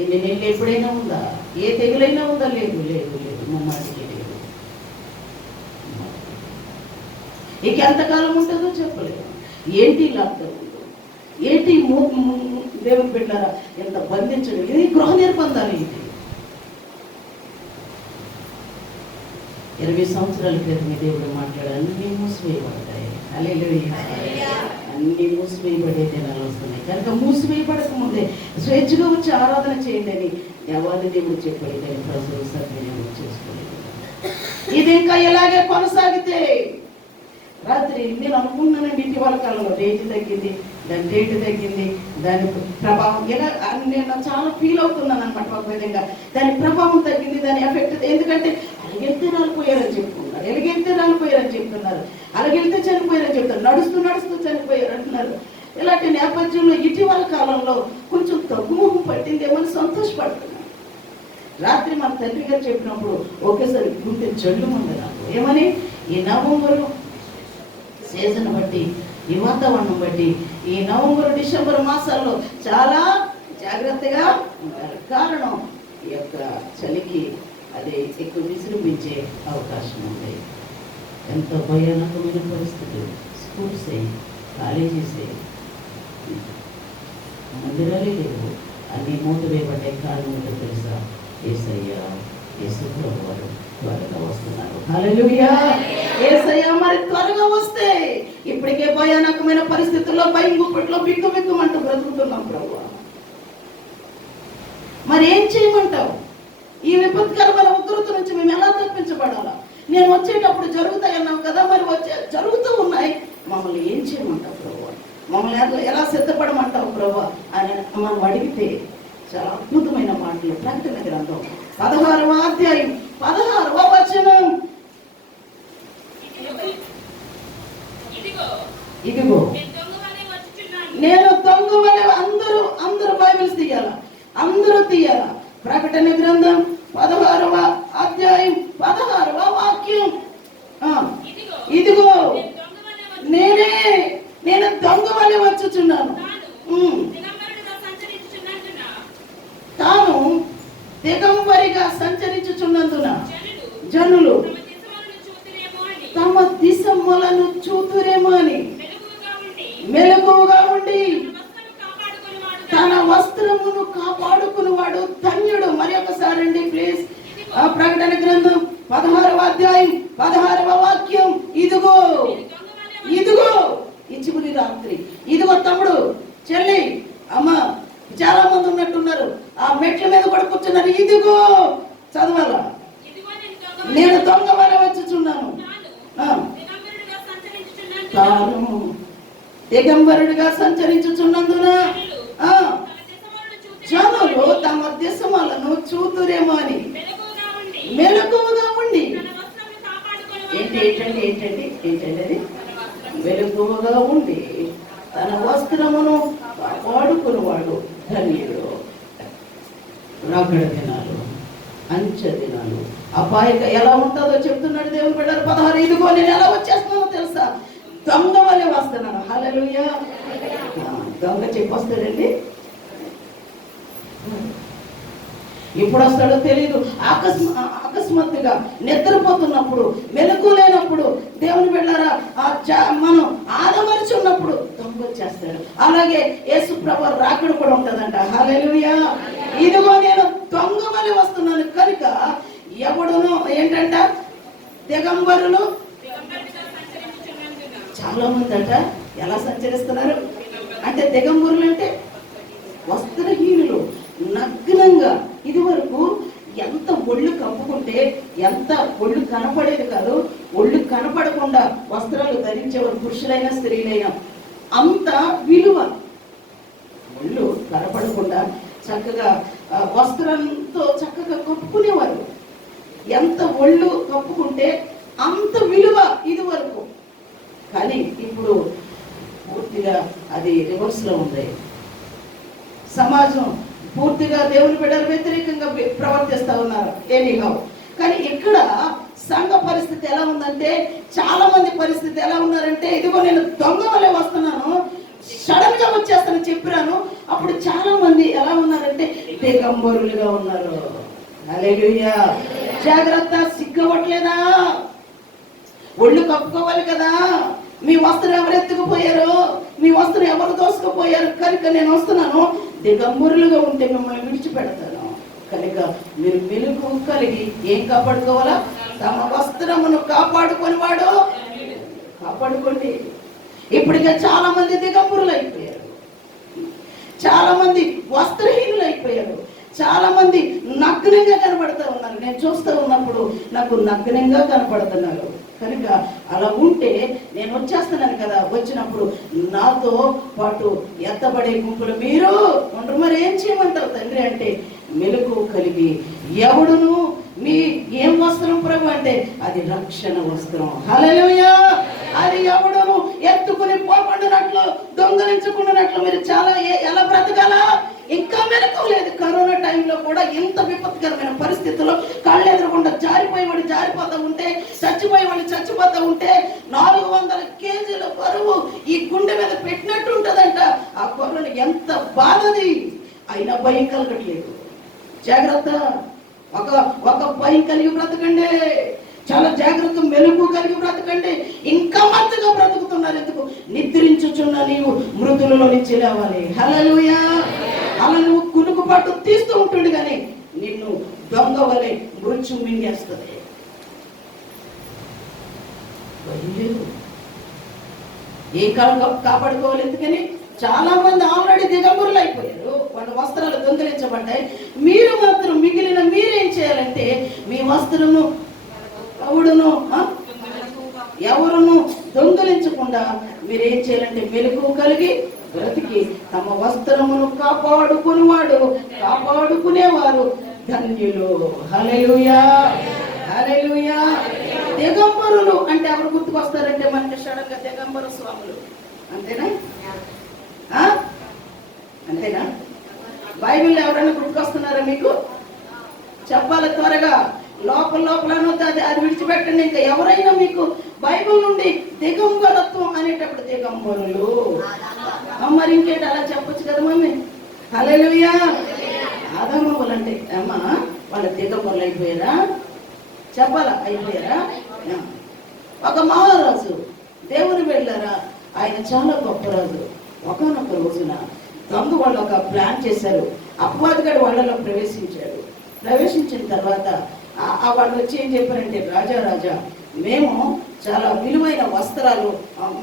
ఇన్ని నెలలు ఎప్పుడైనా ఉందా? ఏ తెగులైనా ఉందా? లేదు లేదు లేదు, ముమ్మాటికి లేదు. ఇక ఎంతకాలం ఉంటుందో చెప్పలేదు. ఏంటి లాక్డౌన్, ఏంటి దేవుని బిడ్డలారా ఎంత బంధించడం, ఇది గృహ నిర్బంధాలు. ఇది 20 సంవత్సరాల క్రితం దేవుడు మాట్లాడారు, అన్నీ మూసివేయబడతాయి. హల్లెలూయా. అన్నీ మూసివేయబడే దినాలు వస్తున్నాయి కనుక మూసివేయబడక ముందే స్వేచ్ఛగా వచ్చి ఆరాధన చేయండి అని దేవాది దేవుడు చెప్పాడు. కానీ ప్రజలు సద్వినియోగం చేసుకోలేదు. ఇది ఇంకా ఇలాగే కొనసాగితే రాత్రి నేను అనుకున్నానండి, ఇటీవల కాలంలో రేటు తగ్గింది, దాని రేటు తగ్గింది, దాని ప్రభావం ఎలా నేను చాలా ఫీల్ అవుతున్నాను అనమాట. ఒక విధంగా దాని ప్రభావం తగ్గింది, దాని ఎఫెక్ట్. ఎందుకంటే అలాగెళ్తే రాలిపోయారని చెప్తున్నారు, ఎలాగెళ్తే రాలిపోయారని చెప్తున్నారు, అలాగెళ్తే చనిపోయారని చెప్తారు, నడుస్తూ నడుస్తూ చనిపోయారు అంటున్నారు. ఇలాంటి నేపథ్యంలో ఇటీవల కాలంలో కొంచెం తగ్గుముఖం పట్టిందేమని సంతోషపడుతున్నాను. రాత్రి మన తండ్రి గారు చెప్పినప్పుడు ఒకేసారి గుండె జల్లు ఉంది నాకు. ఏమని? ఈ నవంబరు సీజన్ బట్టి, ఈ వాతావరణం బట్టి ఈ నవంబర్ డిసెంబర్ మాసాల్లో చాలా జాగ్రత్తగా ఉంటారు. కారణం ఈ యొక్క చలికి అది ఎక్కువ విజృంభించే అవకాశం ఉంది. ఎంతో భయానకమైన పరిస్థితులు. స్కూల్స్ అయ్యి, కాలేజీస్ అయ్యి, మందిరాలే లేవు, అన్ని మూతవేయబడ్డే కారణం ఏంటో తెలుసా? యేసయ్య, యేసుప్రభు వారు త్వరగా వస్తున్నారు. హల్లెలూయా! యేసయ్య మరి త్వరగా వస్తే ఇప్పటికే భయానకమైన పరిస్థితుల్లో భయం గుప్పట్లో బిక్కుమంటూ బ్రతుకుతున్నాం ప్రభువా. మరి ఏం చేయమంటావు? ఈ విపత్కరమైన ఉగ్రత నుంచి మేము ఎలా తప్పించబడాలా? నేను వచ్చేటప్పుడు జరుగుతాయన్నావు కదా, మరి జరుగుతూ ఉన్నాయి. మమ్మల్ని ఏం చేయమంటావు ప్రభువా? మమ్మల్ని ఎలా సిద్ధపడమంటావు ప్రభువా అని మనం అడిగితే చాలా అద్భుతమైన మాటలు. ప్రకటన గ్రంథం 16వ అధ్యాయం 16వ వచనం. ఇదిగో నేను దొంగ వలె. అందరూ బైబిల్స్ తీయాల, అందరూ తీయాల. ప్రకటన గ్రంథం 16వ అధ్యాయం 16వ వాక్యం. ఇదిగో నేను దొంగ వలె వచ్చుచున్నాను. తాను దిగంబరిగా సంచరించుచున్నందున జనులు తమ దిశములను చూతురేమో అని మెలకువగా ఉండి తన వస్త్రమును కాపాడుకునేవాడు ధన్యుడు. మరి ఒకసారి అండి ప్లీజ్. ప్రకటన గ్రంథం 16వ అధ్యాయం 16వ వాక్యం. ఇదిగో ఈ చివరి రాత్రి. ఇదిగో తమ్ముడు, చెల్లి, అమ్మ, చాలా మంది ఉన్నట్టున్నారు. ఆ మెట్ల మీద కూడా కూర్చున్నారు. ఇదిగో చదవాలా? నేను దొంగ వలె వచ్చుచున్నాను. తాను దిగంబరుడిగా సంచరించుచున్నందున జనులు తమ దిశములను చూతురేమో అని మెలకువగా ఉండి. ఏంటండి అది? మెలకువగా ఉండి తన వస్త్రమును కాపాడుకునేవాడు ధన్యుడు. రాకడ దినాలు, అంచె దినాలు, అపాయక ఎలా ఉంటుందో చెప్తున్నాడు దేవుని బిడ్డలు. 16. ఇదిగో నేను ఎలా వచ్చేస్తున్నానో తెలుసా? దొంగ వలె వస్తున్నాను. హల్లెలూయా! దొంగ చెప్పొస్తాడండి. ఎప్పుడు వస్తాడో తెలియదు. అకస్మాత్తుగా నిద్రపోతున్నప్పుడు, మెలకు లేనప్పుడు, దేవుని బిడ్డలారా మనం ఆదమరిచి ఉన్నప్పుడు దొంగ వచ్చేస్తాడు. అలాగే యేసు ప్రభు రాకడ కూడా ఉంటుందంట. హల్లెలూయా! ఇదిగో నేను దొంగ వలె వస్తున్నాను కనుక ఎవడును ఏంటంట? దిగంబరులు. చాలా మంది అంట ఎలా సంచరిస్తున్నారు అంటే, దిగంబరులు అంటే వస్త్రహీనులు, నగ్నంగా. ఇది వరకు ఎంత ఒళ్ళు కప్పుకుంటే ఎంత ఒళ్ళు కనపడేది కాదు. ఒళ్ళు కనపడకుండా వస్త్రాలు ధరించేవారు, పురుషులైనా స్త్రీలైనా. అంత విలువ. ఒళ్ళు కనపడకుండా చక్కగా వస్త్రంతో చక్కగా కప్పుకునేవారు. ఎంత ఒళ్ళు కప్పుకుంటే అంత విలువ ఇది వరకు. కానీ ఇప్పుడు పూర్తిగా అది రివర్స్ లో ఉంది. సమాజం పూర్తిగా దేవుని బిడ్డలు వ్యతిరేకంగా ప్రవర్తిస్తూ ఉన్నారు. ఎనీహౌ, కానీ ఇక్కడ సంఘ పరిస్థితి ఎలా ఉందంటే, చాలా మంది పరిస్థితి ఎలా ఉన్నారంటే, ఇదిగో నేను దొంగ వలె వస్తున్నాను, సడన్ గా వచ్చేస్తాను చెప్పాను. అప్పుడు చాలా మంది ఎలా ఉన్నారంటే దిగంబరులుగా ఉన్నారు. హల్లెలూయా! జాగ్రత్త, సిగ్గవట్లేదా? ఒళ్ళు కప్పుకోవాలి కదా. మీ వస్త్రం ఎవరు ఎత్తుకుపోయారు? మీ వస్త్రం ఎవరు దోసుకుపోయారు? కనుక నేను వస్తున్నాను. దిగంబరులుగా ఉంటే మిమ్మల్ని విడిచిపెడతాను. కనుక మీరు వెలుగు కలిగి ఏం కాపాడుకోవాలా? తమ వస్త్రమును కాపాడుకునేవాడు. కాపాడుకోండి. ఇప్పటికే చాలా మంది దిగంబరులు అయిపోయారు, చాలా మంది వస్త్రహీనులు అయిపోయారు, చాలా మంది నగ్నంగా కనపడుతూ ఉన్నారు. నేను చూస్తూ ఉన్నప్పుడు నాకు నగ్నంగా కనపడుతున్నారు. కనుక అలా ఉంటే నేను వచ్చేస్తున్నాను కదా, వచ్చినప్పుడు నాతో పాటు ఎత్తబడే గుంపులు మీరు ఉండరు. మరి ఏం చేయమంటావు తండ్రి అంటే, మెలకు కలిగి ఎవడును మీ ఏం వస్త్రం ప్రభు అంటే అది రక్షణ వస్త్రం. హల్లెలూయా! అది ఎవడును ఎత్తుకుని పోకుండానట్లు, దొంగలించుకున్నట్లు మీరు చాలా ఎలా బ్రతకాలా? ఇంకా మెలకు లేదు. కరోనా టైంలో కూడా ఇంత విపత్కరమైన పరిస్థితుల్లో కళ్ళు ఎదురకుండా జారిపోయేవాడు జారిపోతూ ఉంటే, చచ్చిపోయేవాళ్ళు చచ్చిపోతూ ఉంటే 400 కేజీల బరువు ఈ గుండె మీద పెట్టినట్టు ఉంటుందంట. ఆ కరోనా ఎంత బాధది, అయినా భయం కలగట్లేదు. జాగ్రత్త, ఒక భయం కలిగి బ్రతకండి, చాలా జాగ్రత్త, మెలుగు కలిగి బ్రతకండి. ఇంకా మంచిగా బ్రతుకుతున్నారు ఎందుకు? నిద్రించుచున్న నీవు మృతులలో నుంచి లేవాలి. హల్లెలూయా. అలా నువ్వు కునుకు పట్టు తీస్తూ ఉంటుంది కానీ నిన్ను దొంగ వలె మృత్యు మింగేస్తుంది. ఏ కాలం కాపాడుకోవాలి ఎందుకని? చాలా మంది ఆల్రెడీ దిగంబరులు అయిపోయారు, వాళ్ళ వస్త్రాలు దొంగిలించబడ్డాయి. మీరు మాత్రం మిగిలిన మీరేం చేయాలంటే మీ వస్త్రము ఎవరును దొంగిలించకుండా మీరేం చేయాలంటే మెలకువ కలిగి బ్రతికి తమ వస్త్రమును కాపాడుకునేవారు ధన్యులు. హల్లెలూయా, హల్లెలూయా. దిగంబరులు అంటే ఎవరు గుర్తుకొస్తారంటే మనకి సడన్ గా దిగంబర స్వాములు. అంతేనా? అంతేనా? బైబిల్ ఎవరైనా గుర్తుకొస్తున్నారా మీకు? చెప్పాలి త్వరగా. లోపలనో అది విడిచిపెట్టండి. ఇంకా ఎవరైనా మీకు బైబిల్ నుండి దిగంబరత్వం అనేటప్పుడు దిగంబరులు. మరి ఇంకేంటి అలా చెప్పొచ్చు కదా మమ్మీ. హల్లెలూయా. ఆదామవ్వలు అంటే అమ్మా వాళ్ళ దిగంబరులు అయిపోయారా? చెప్పాలా? అయిపోయారా? ఒక మహారాజు దేవుని వెళ్ళారా, ఆయన చాలా గొప్ప రాజు. ఒకనొక రోజున దొంగ వాళ్ళు ఒక ప్లాన్ చేశారు. అపవాదిగాడు వాళ్ళలో ప్రవేశించిన తర్వాత వాళ్ళు వచ్చి ఏం చెప్పారంటే, రాజా మేము చాలా విలువైన వస్త్రాలు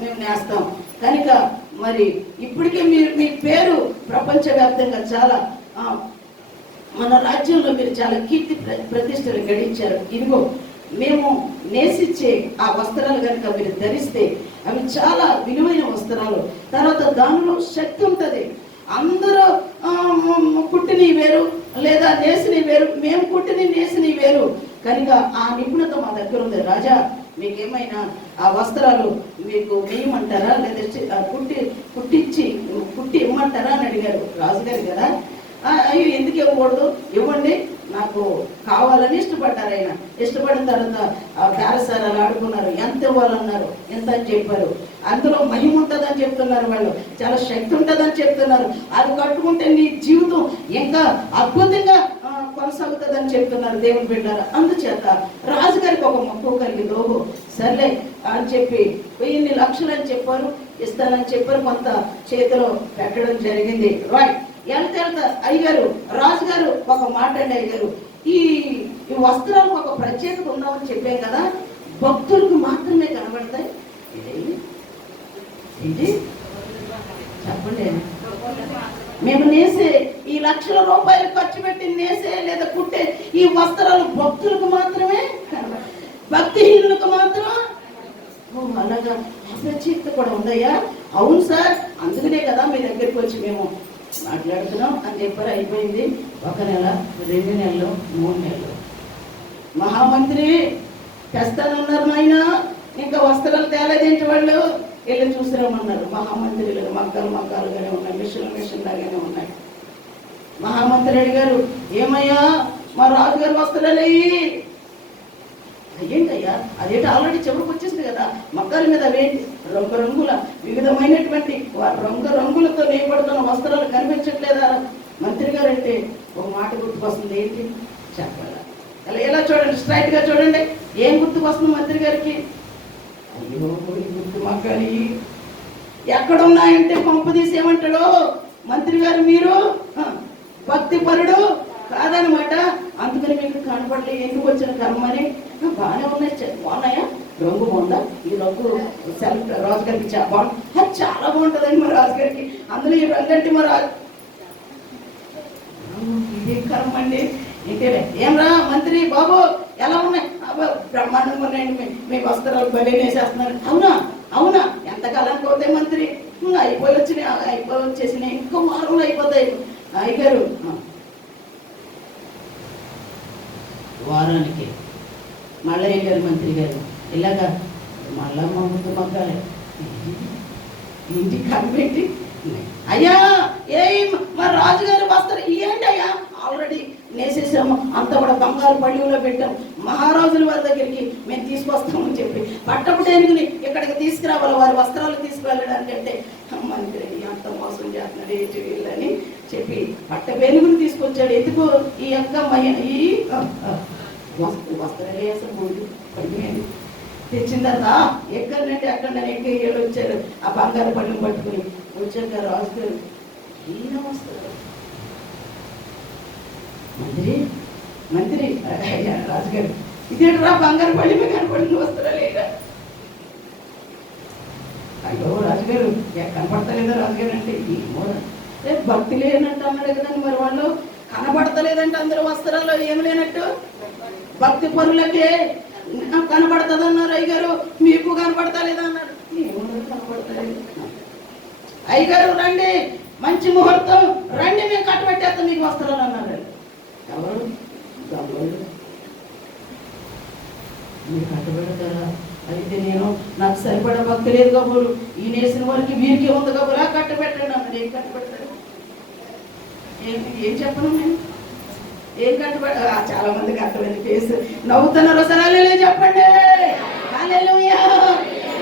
మేము నేస్తాం కనుక మరి ఇప్పటికే మీ పేరు ప్రపంచవ్యాప్తంగా చాలా మన రాజ్యంలో మీరు చాలా కీర్తి ప్రతిష్టలు గడించారు. ఇదిగో మేము నేసిచ్చే ఆ వస్త్రాలు కనుక మీరు ధరిస్తే అవి చాలా విలువైన వస్త్రాలు, తర్వాత దానిలో శక్తి ఉంటుంది. అందరూ కుట్టిని వేరు లేదా నేసిని వేరు, మేము కుట్టిని నేసిని వేరు కనుక ఆ నిపుణత మా దగ్గర ఉంది. రాజా మీకేమైనా ఆ వస్త్రాలు మీకు వేయమంటారా లేదా కుట్టి ఇమ్మంటారా అని అడిగారు. రాజుగారు కదా, అయ్యో ఎందుకు ఇవ్వకూడదు, ఇవ్వండి, నాకు కావాలని ఇష్టపడ్డారు. ఆయన ఇష్టపడిన తర్వాత ఆ బేరసారాలు ఆడుకున్నారు. ఎంత ఇవ్వాలన్నారు, ఎంత అని చెప్పారు. అందులో మహిమ ఉంటుందని చెప్తున్నారు, వాళ్ళు చాలా శక్తి ఉంటుందని చెప్తున్నారు. అది కట్టుకుంటే నీ జీవితం ఇంకా అద్భుతంగా కొనసాగుతుందని చెప్తున్నారు దేవుని బిడ్డారు. అందుచేత రాజుగారికి ఒక మక్కువ కలిగింది. ఓహో సర్లే అని చెప్పి 1000 లక్షలు అని చెప్పారు, ఇస్తానని చెప్పారు. కొంత చేతిలో పెట్టడం జరిగింది. రైట్. వెళ్తా అయ్యగారు రాజుగారు ఒక మాట అండి, అయ్యగారు ఈ వస్త్రాలకు ఒక ప్రత్యేకత ఉన్నామని చెప్పాం కదా, భక్తులకు మాత్రమే కనబడతాయి. ఏంటి చెప్పండి. మేము నేసే ఈ లక్షల రూపాయలు ఖర్చు పెట్టి నేసే లేదా కుట్టే ఈ వస్త్రాలు భక్తులకు మాత్రమే కనబడతాయి, భక్తిహీనులకు మాత్రం. అలాగా ప్రత్యేకత కూడా ఉందయ్యా. అవును సార్, అందుకనే కదా మీ దగ్గరికి వచ్చి మేము మాట్లాడుతున్నాం అని చెప్పారు. అయిపోయింది 1 నెల, 2 నెలలు, 3 నెలలు. మహామంత్రి తెస్తానన్నారు నాయన, ఇంకా వస్త్రాలు తేలేదేంటి వాళ్ళు, వెళ్ళి చూసిరామన్నారు. మహామంత్రి మగ్గాలుగానే ఉన్నాయి, మిషన్ లాగానే ఉన్నాయి. మహామంత్రి అడిగారు, ఏమయ్యా మా రాజుగారు వస్త్రాలు అయ్యేంటయ్యా, అదేంటి ఆల్రెడీ చివరికి వచ్చేసింది కదా, మగ్గాల మీద అవేంటి రంగుల వివిధమైనటువంటి రంగులతో నేయబడుతున్న వస్త్రాలు కనిపించట్లేదా? మంత్రి గారు అంటే ఒక మాట గుర్తుకొస్తుంది. ఏంటి చెప్పాలా? ఎలా చూడండి, స్ట్రైట్ గా చూడండి, ఏం గుర్తుకొస్తుంది మంత్రి గారికి? అయ్యో గుర్తు మగ్గాలి ఎక్కడున్నాయంటే పంపదీసి ఏమంటాడు మంత్రి గారు, మీరు భక్తి పరుడు కాదనమాట, అందుకని మీకు కనపడలే, ఎందుకు వచ్చిన కర్మని. బాగానే బాగున్నాయా, రంగు బాగుందా, ఈ రంగు రాజుగారికి బాగుంది, చాలా బాగుంటుందండి మా రాజుగారికి, అందులో ఈ రంగు అంటే మా రాజు ఇదే కర్మ అండి. ఇంకేలే ఏమరా మంత్రి బాబు ఎలా ఉన్నాయి? బ్రహ్మాండంగా ఉన్నాయండి, మీ వస్త్రాలు బలే వేసేస్తున్నారు. అవునా ఎంతకాలానికి పోతాయి మంత్రి? అయిపోయి వచ్చేసినాయి, ఇంకో వారంలో అయిపోతాయి. అయ్యగారు వారానికి మళ్ళీ అయ్యారు మంత్రి గారు, ఇలాగా మళ్ళా మా ముందు మగ్గాలి ఇంటికి కనిపెట్టి అయ్యా ఏం మరి రాజుగారు వస్తారు ఏంటి అయ్యా ఆల్రెడీ నేసేసాము అంతా కూడా బంగారు పళ్ళులో పెట్టాం మహారాజుల వారి దగ్గరికి మేము తీసుకొస్తామని చెప్పి పట్టపు టైంని ఇక్కడికి తీసుకురావాలి వారి వస్త్రాలు తీసుకువెళ్ళడానికి అంటే మంత్రి అంత మోసం చేస్తున్నాడు ఏంటి వీళ్ళని చెప్పి పట్ట వెలుగుని తీసుకొచ్చాడు. ఎందుకు ఈ యొక్క ఈ వస్త్రాలు వేసాము తెచ్చిందా ఎక్కడంటే అక్కడ ఎక్క ఏళ్ళు వచ్చారు ఆ బంగారు పళ్ళని పట్టుకుని వచ్చాక రాజుగారు ఈయన వస్తారు మంత్రి మంత్రి రాజుగారు ఇదేంట్రా బంగారు పళ్ళి కనపడింది వస్తారా లేదా అయ్యో రాజుగారు కనపడతలేదా రాజుగారు అంటే భక్తి లేనట్టు అన్నాడు కదండి మరి వాళ్ళు కనపడతలేదంటే అందరూ వస్త్రాల్లో ఏం లేనట్టు భక్తి పనులకే కనపడుతుంది అన్నారు అయ్యగారు మీకు కనపడతలేదు అన్నాడు కనపడతలేదు అయ్యగారు రండి మంచి ముహూర్తం రండి మేము కట్టబెట్టేస్తాం మీకు వస్త్రాలు అన్నారు. ఎవరు మీరు కట్టబెడతారా అయితే నేను నాకు సరిపడా భక్తి లేదు కబురు ఈ నేసిన వారికి వీరికి ఉంది కబురా కట్టబెట్టండి అన్నాడు. ఏం కట్టబెట్టాడు ఏం చెప్పను నేను ఏం కట్టుబడి చాలా మందికి అర్థమైంది ఫేస్ నవ్వుతున్నారు సరే చెప్పండి హల్లెలూయా.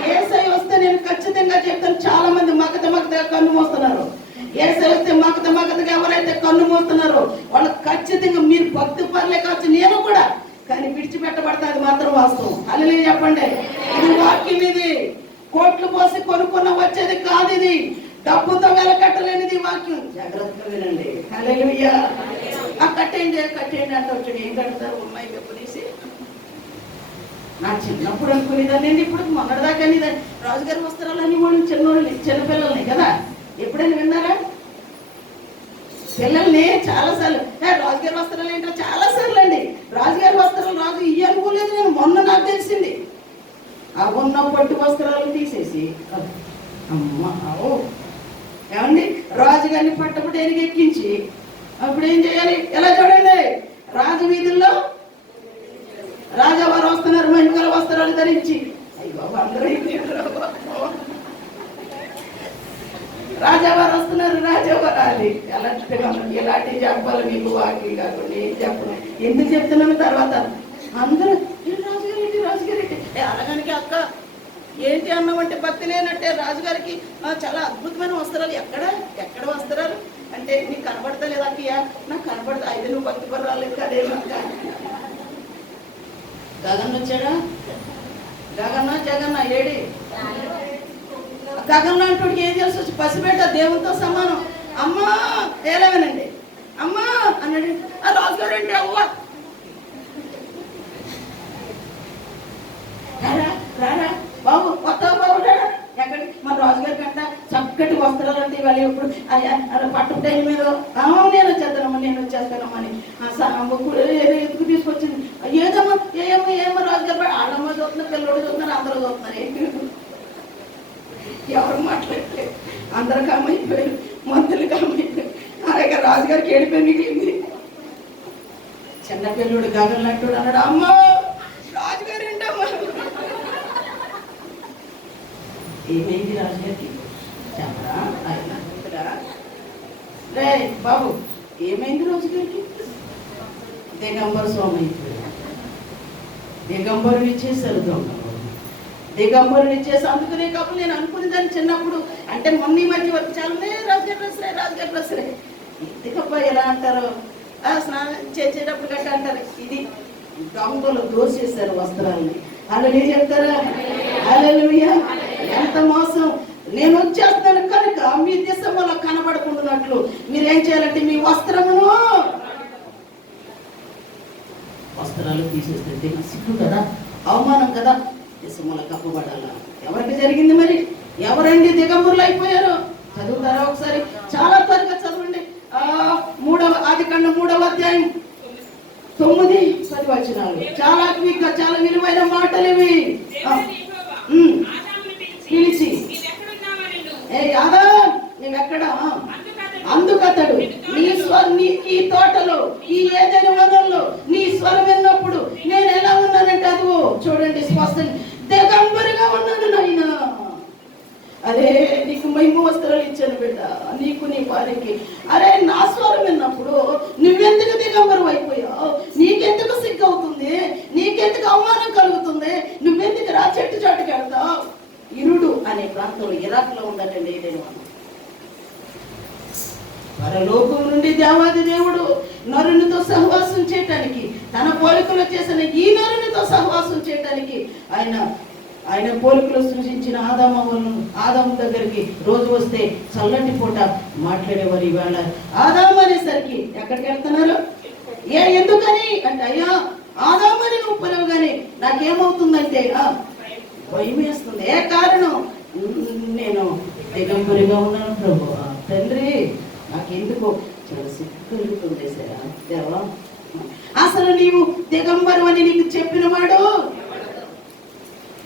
యేసయ్య వస్తే నేను ఖచ్చితంగా చెప్తాను చాలా మంది మగతగా కన్ను మోస్తున్నారు. యేసయ్య వస్తే మగతగా ఎవరైతే కన్ను మోస్తున్నారో వాళ్ళకి ఖచ్చితంగా మీరు భక్తి పర్లే కావచ్చు నేను కూడా కానీ విడిచిపెట్టబడతా అది మాత్రం వాస్తవం. హల్లెలూయా చెప్పండి. ఇది వాక్యం ఇది కోట్లు పోసి కొనుక్కున్న వచ్చేది కాదు ఇది డబ్బుతో వెలకట్టలేనిది వాక్యం జాగ్రత్తగా వినండి. హల్లెలూయా. ఆ కట్టేయండి అంటే వచ్చాడు ఏం కడతారు అమ్మాయి చెప్పనేసి నా చిన్నప్పుడు అనుకునేదాన్ని ఇప్పుడు మొన్నటిదాకా అనేదాన్ని రాజుగారి వస్త్రాలు అన్ని వాళ్ళు చిన్నపిల్లల్ని కదా ఎప్పుడైనా విన్నారా పిల్లల్ని చాలాసార్లు రాజుగారి వస్త్రాలు ఏంటో చాలాసార్లు అండి రాజుగారి వస్త్రాలు రాజు ఇవి అనుకోలేదు నేను మొన్న నాకు తెలిసింది ఆ ఉన్న పట్టు వస్త్రాలు తీసేసి అమ్మ ఏమండి రాజుగారిని పట్టపు డేరికి ఎక్కించి అప్పుడు ఏం చేయాలి ఎలా చూడండి రాజు వీధుల్లో రాజావారు వస్తున్నారు మహిమగల వస్త్రాలు ధరించి అయ్యో అందరూ రాజావారు వస్తున్నారు రాజావారు అది ఎలాంటి చెప్పాలి మీకు వాకి కాకుండా ఏం చెప్పను ఎందుకు చెప్తున్నాను తర్వాత అందరూ రాజుగారి అలాగనికి అక్క ఏంటి అన్నామంటే భక్తి లేనట్టే రాజుగారికి చాలా అద్భుతమైన వస్త్రాలు ఎక్కడ వస్త్రాలు అంటే నీకు కనబడతలేదు అక్కయ్య నాకు కనబడతా అయితే నువ్వు భక్తి పరు రాలేదు కదే గగన్ వచ్చాడా జగన్న ఏడి గగన్ లాంటి ఏం తెలుసు వచ్చి పసిబెట్ట దేవునితో సమానం అమ్మా ఏలేవనండి అమ్మా అన్నాడు ఆ రాజుగారు అంటే అవ్వ రారా బాబు కొత్త బాబు ఎక్కడికి మన రాజుగారి కంట చక్కటి వస్త్రాలు అంటే ఇవాళ ఎప్పుడు పట్టు టైం మీద నేను వచ్చేస్తానమ్మా అని ఏదో ఎందుకు తీసుకొచ్చింది ఏమో రాజుగారు ఆడమ్మ చూస్తున్నారు పిల్లడు చూస్తున్నారు అందరూ చూస్తున్నారు ఏంటి ఎవరు మాట్లాడలేదు అందరూ కామైపోయారు మంత్రులు కామైపోయారు అలాగే రాజుగారికి ఏడిపోయి మిగిలింది చిన్న పిల్లడు గగన్ లాంటి అన్నాడు అమ్మ రాజుగారు ఏంటమ్మా ఏమైంది రాజుగారికి చెప్పరా రే బాబు ఏమైంది రాజుగారికి దిగంబర స్వామి అయిపోయాడు దిగంబరుని ఇచ్చేసారు దిగంబరుని ఇచ్చేసి అందుకునే కాబట్టి నేను అనుకునే దాన్ని చిన్నప్పుడు అంటే మొన్న ఈ మధ్య వరకు చాలా రాజుగారి డ్రెస్సరే ఎందుకబ్బా ఎలా అంటారు స్నానం చేసేటప్పుడు గట్ట అంటారు ఇది దొంగలు దోసేశారు వస్త్రాలని హల్లెలూయా చెప్తారా హల్లెలూయా ఎంత మోసం నేను వచ్చేస్తాను కనుక మీ దేశంలో కనబడుకుంటున్నట్లు మీరేం చేయాలంటే మీ వస్త్రాలు తీసేస్తే సిగ్గు కదా అవమానం కదా దేశంలో కప్పబడాల ఎవరికి జరిగింది మరి ఎవరండి దిగంబరులు అయిపోయారు చదువుతారా ఒకసారి చాలా త్వరగా చదవండి ఆదికాండం 3వ అధ్యాయం 9-10 వచనాలు చాలా క్విక్గా చాలా విలువైన మాటలు ఇవి పిలిచి నువ్వెక్కడ అందుకతడు ఈ తోటలో ఈ ఏదైనా వనంలో నీ స్వరం విన్నప్పుడు నేను ఎలా ఉన్నానంటే అదిగో చూడండి స్పష్టం దిగంబరిగా ఉన్నాను నాయన అదే నీకు మహిమ వస్త్రాలు ఇచ్చాను బిడ్డ వారికి, అరే నా స్వరం విన్నప్పుడు నువ్వెందుకు దిగంబరం అయిపోయావు, నీకెందుకు సిగ్గు అవుతుంది, నీకెందుకు అవమానం కలుగుతుంది, నువ్వెందుకు రా చెట్టు చాటుకు వెళ్తావు. ఇరుడు అనే ప్రాంతంలో ఇరాక్లో ఉందండి ఏదైనా పరలోకం నుండి దేవాది దేవుడు నరునితో సహవాసం చేయటానికి, తన పోలికలో చేసిన ఈ నరునితో సహవాసం చేయటానికి ఆయన పోలికలో సృష్టించిన ఆదాము దగ్గరికి రోజు వస్తే చల్లటి పూట మాట్లాడేవారు. ఇవాళ ఆదాము అనేసరికి ఎక్కడికి వెళ్తున్నారు, ఎందుకని అంటే, అయ్యా ఆదామని నువ్వు పిలవగానే నాకేమవుతుందంటే భయం వేస్తుంది. ఏ కారణం, నేను దిగంబరిగా ఉన్నాను ప్రభు, తండ్రి నాకెందుకో చాలా సిగ్గు కలుగుతుంది దేవా. అసలు నీవు దిగంబరం అని నీకు చెప్పిన వాడు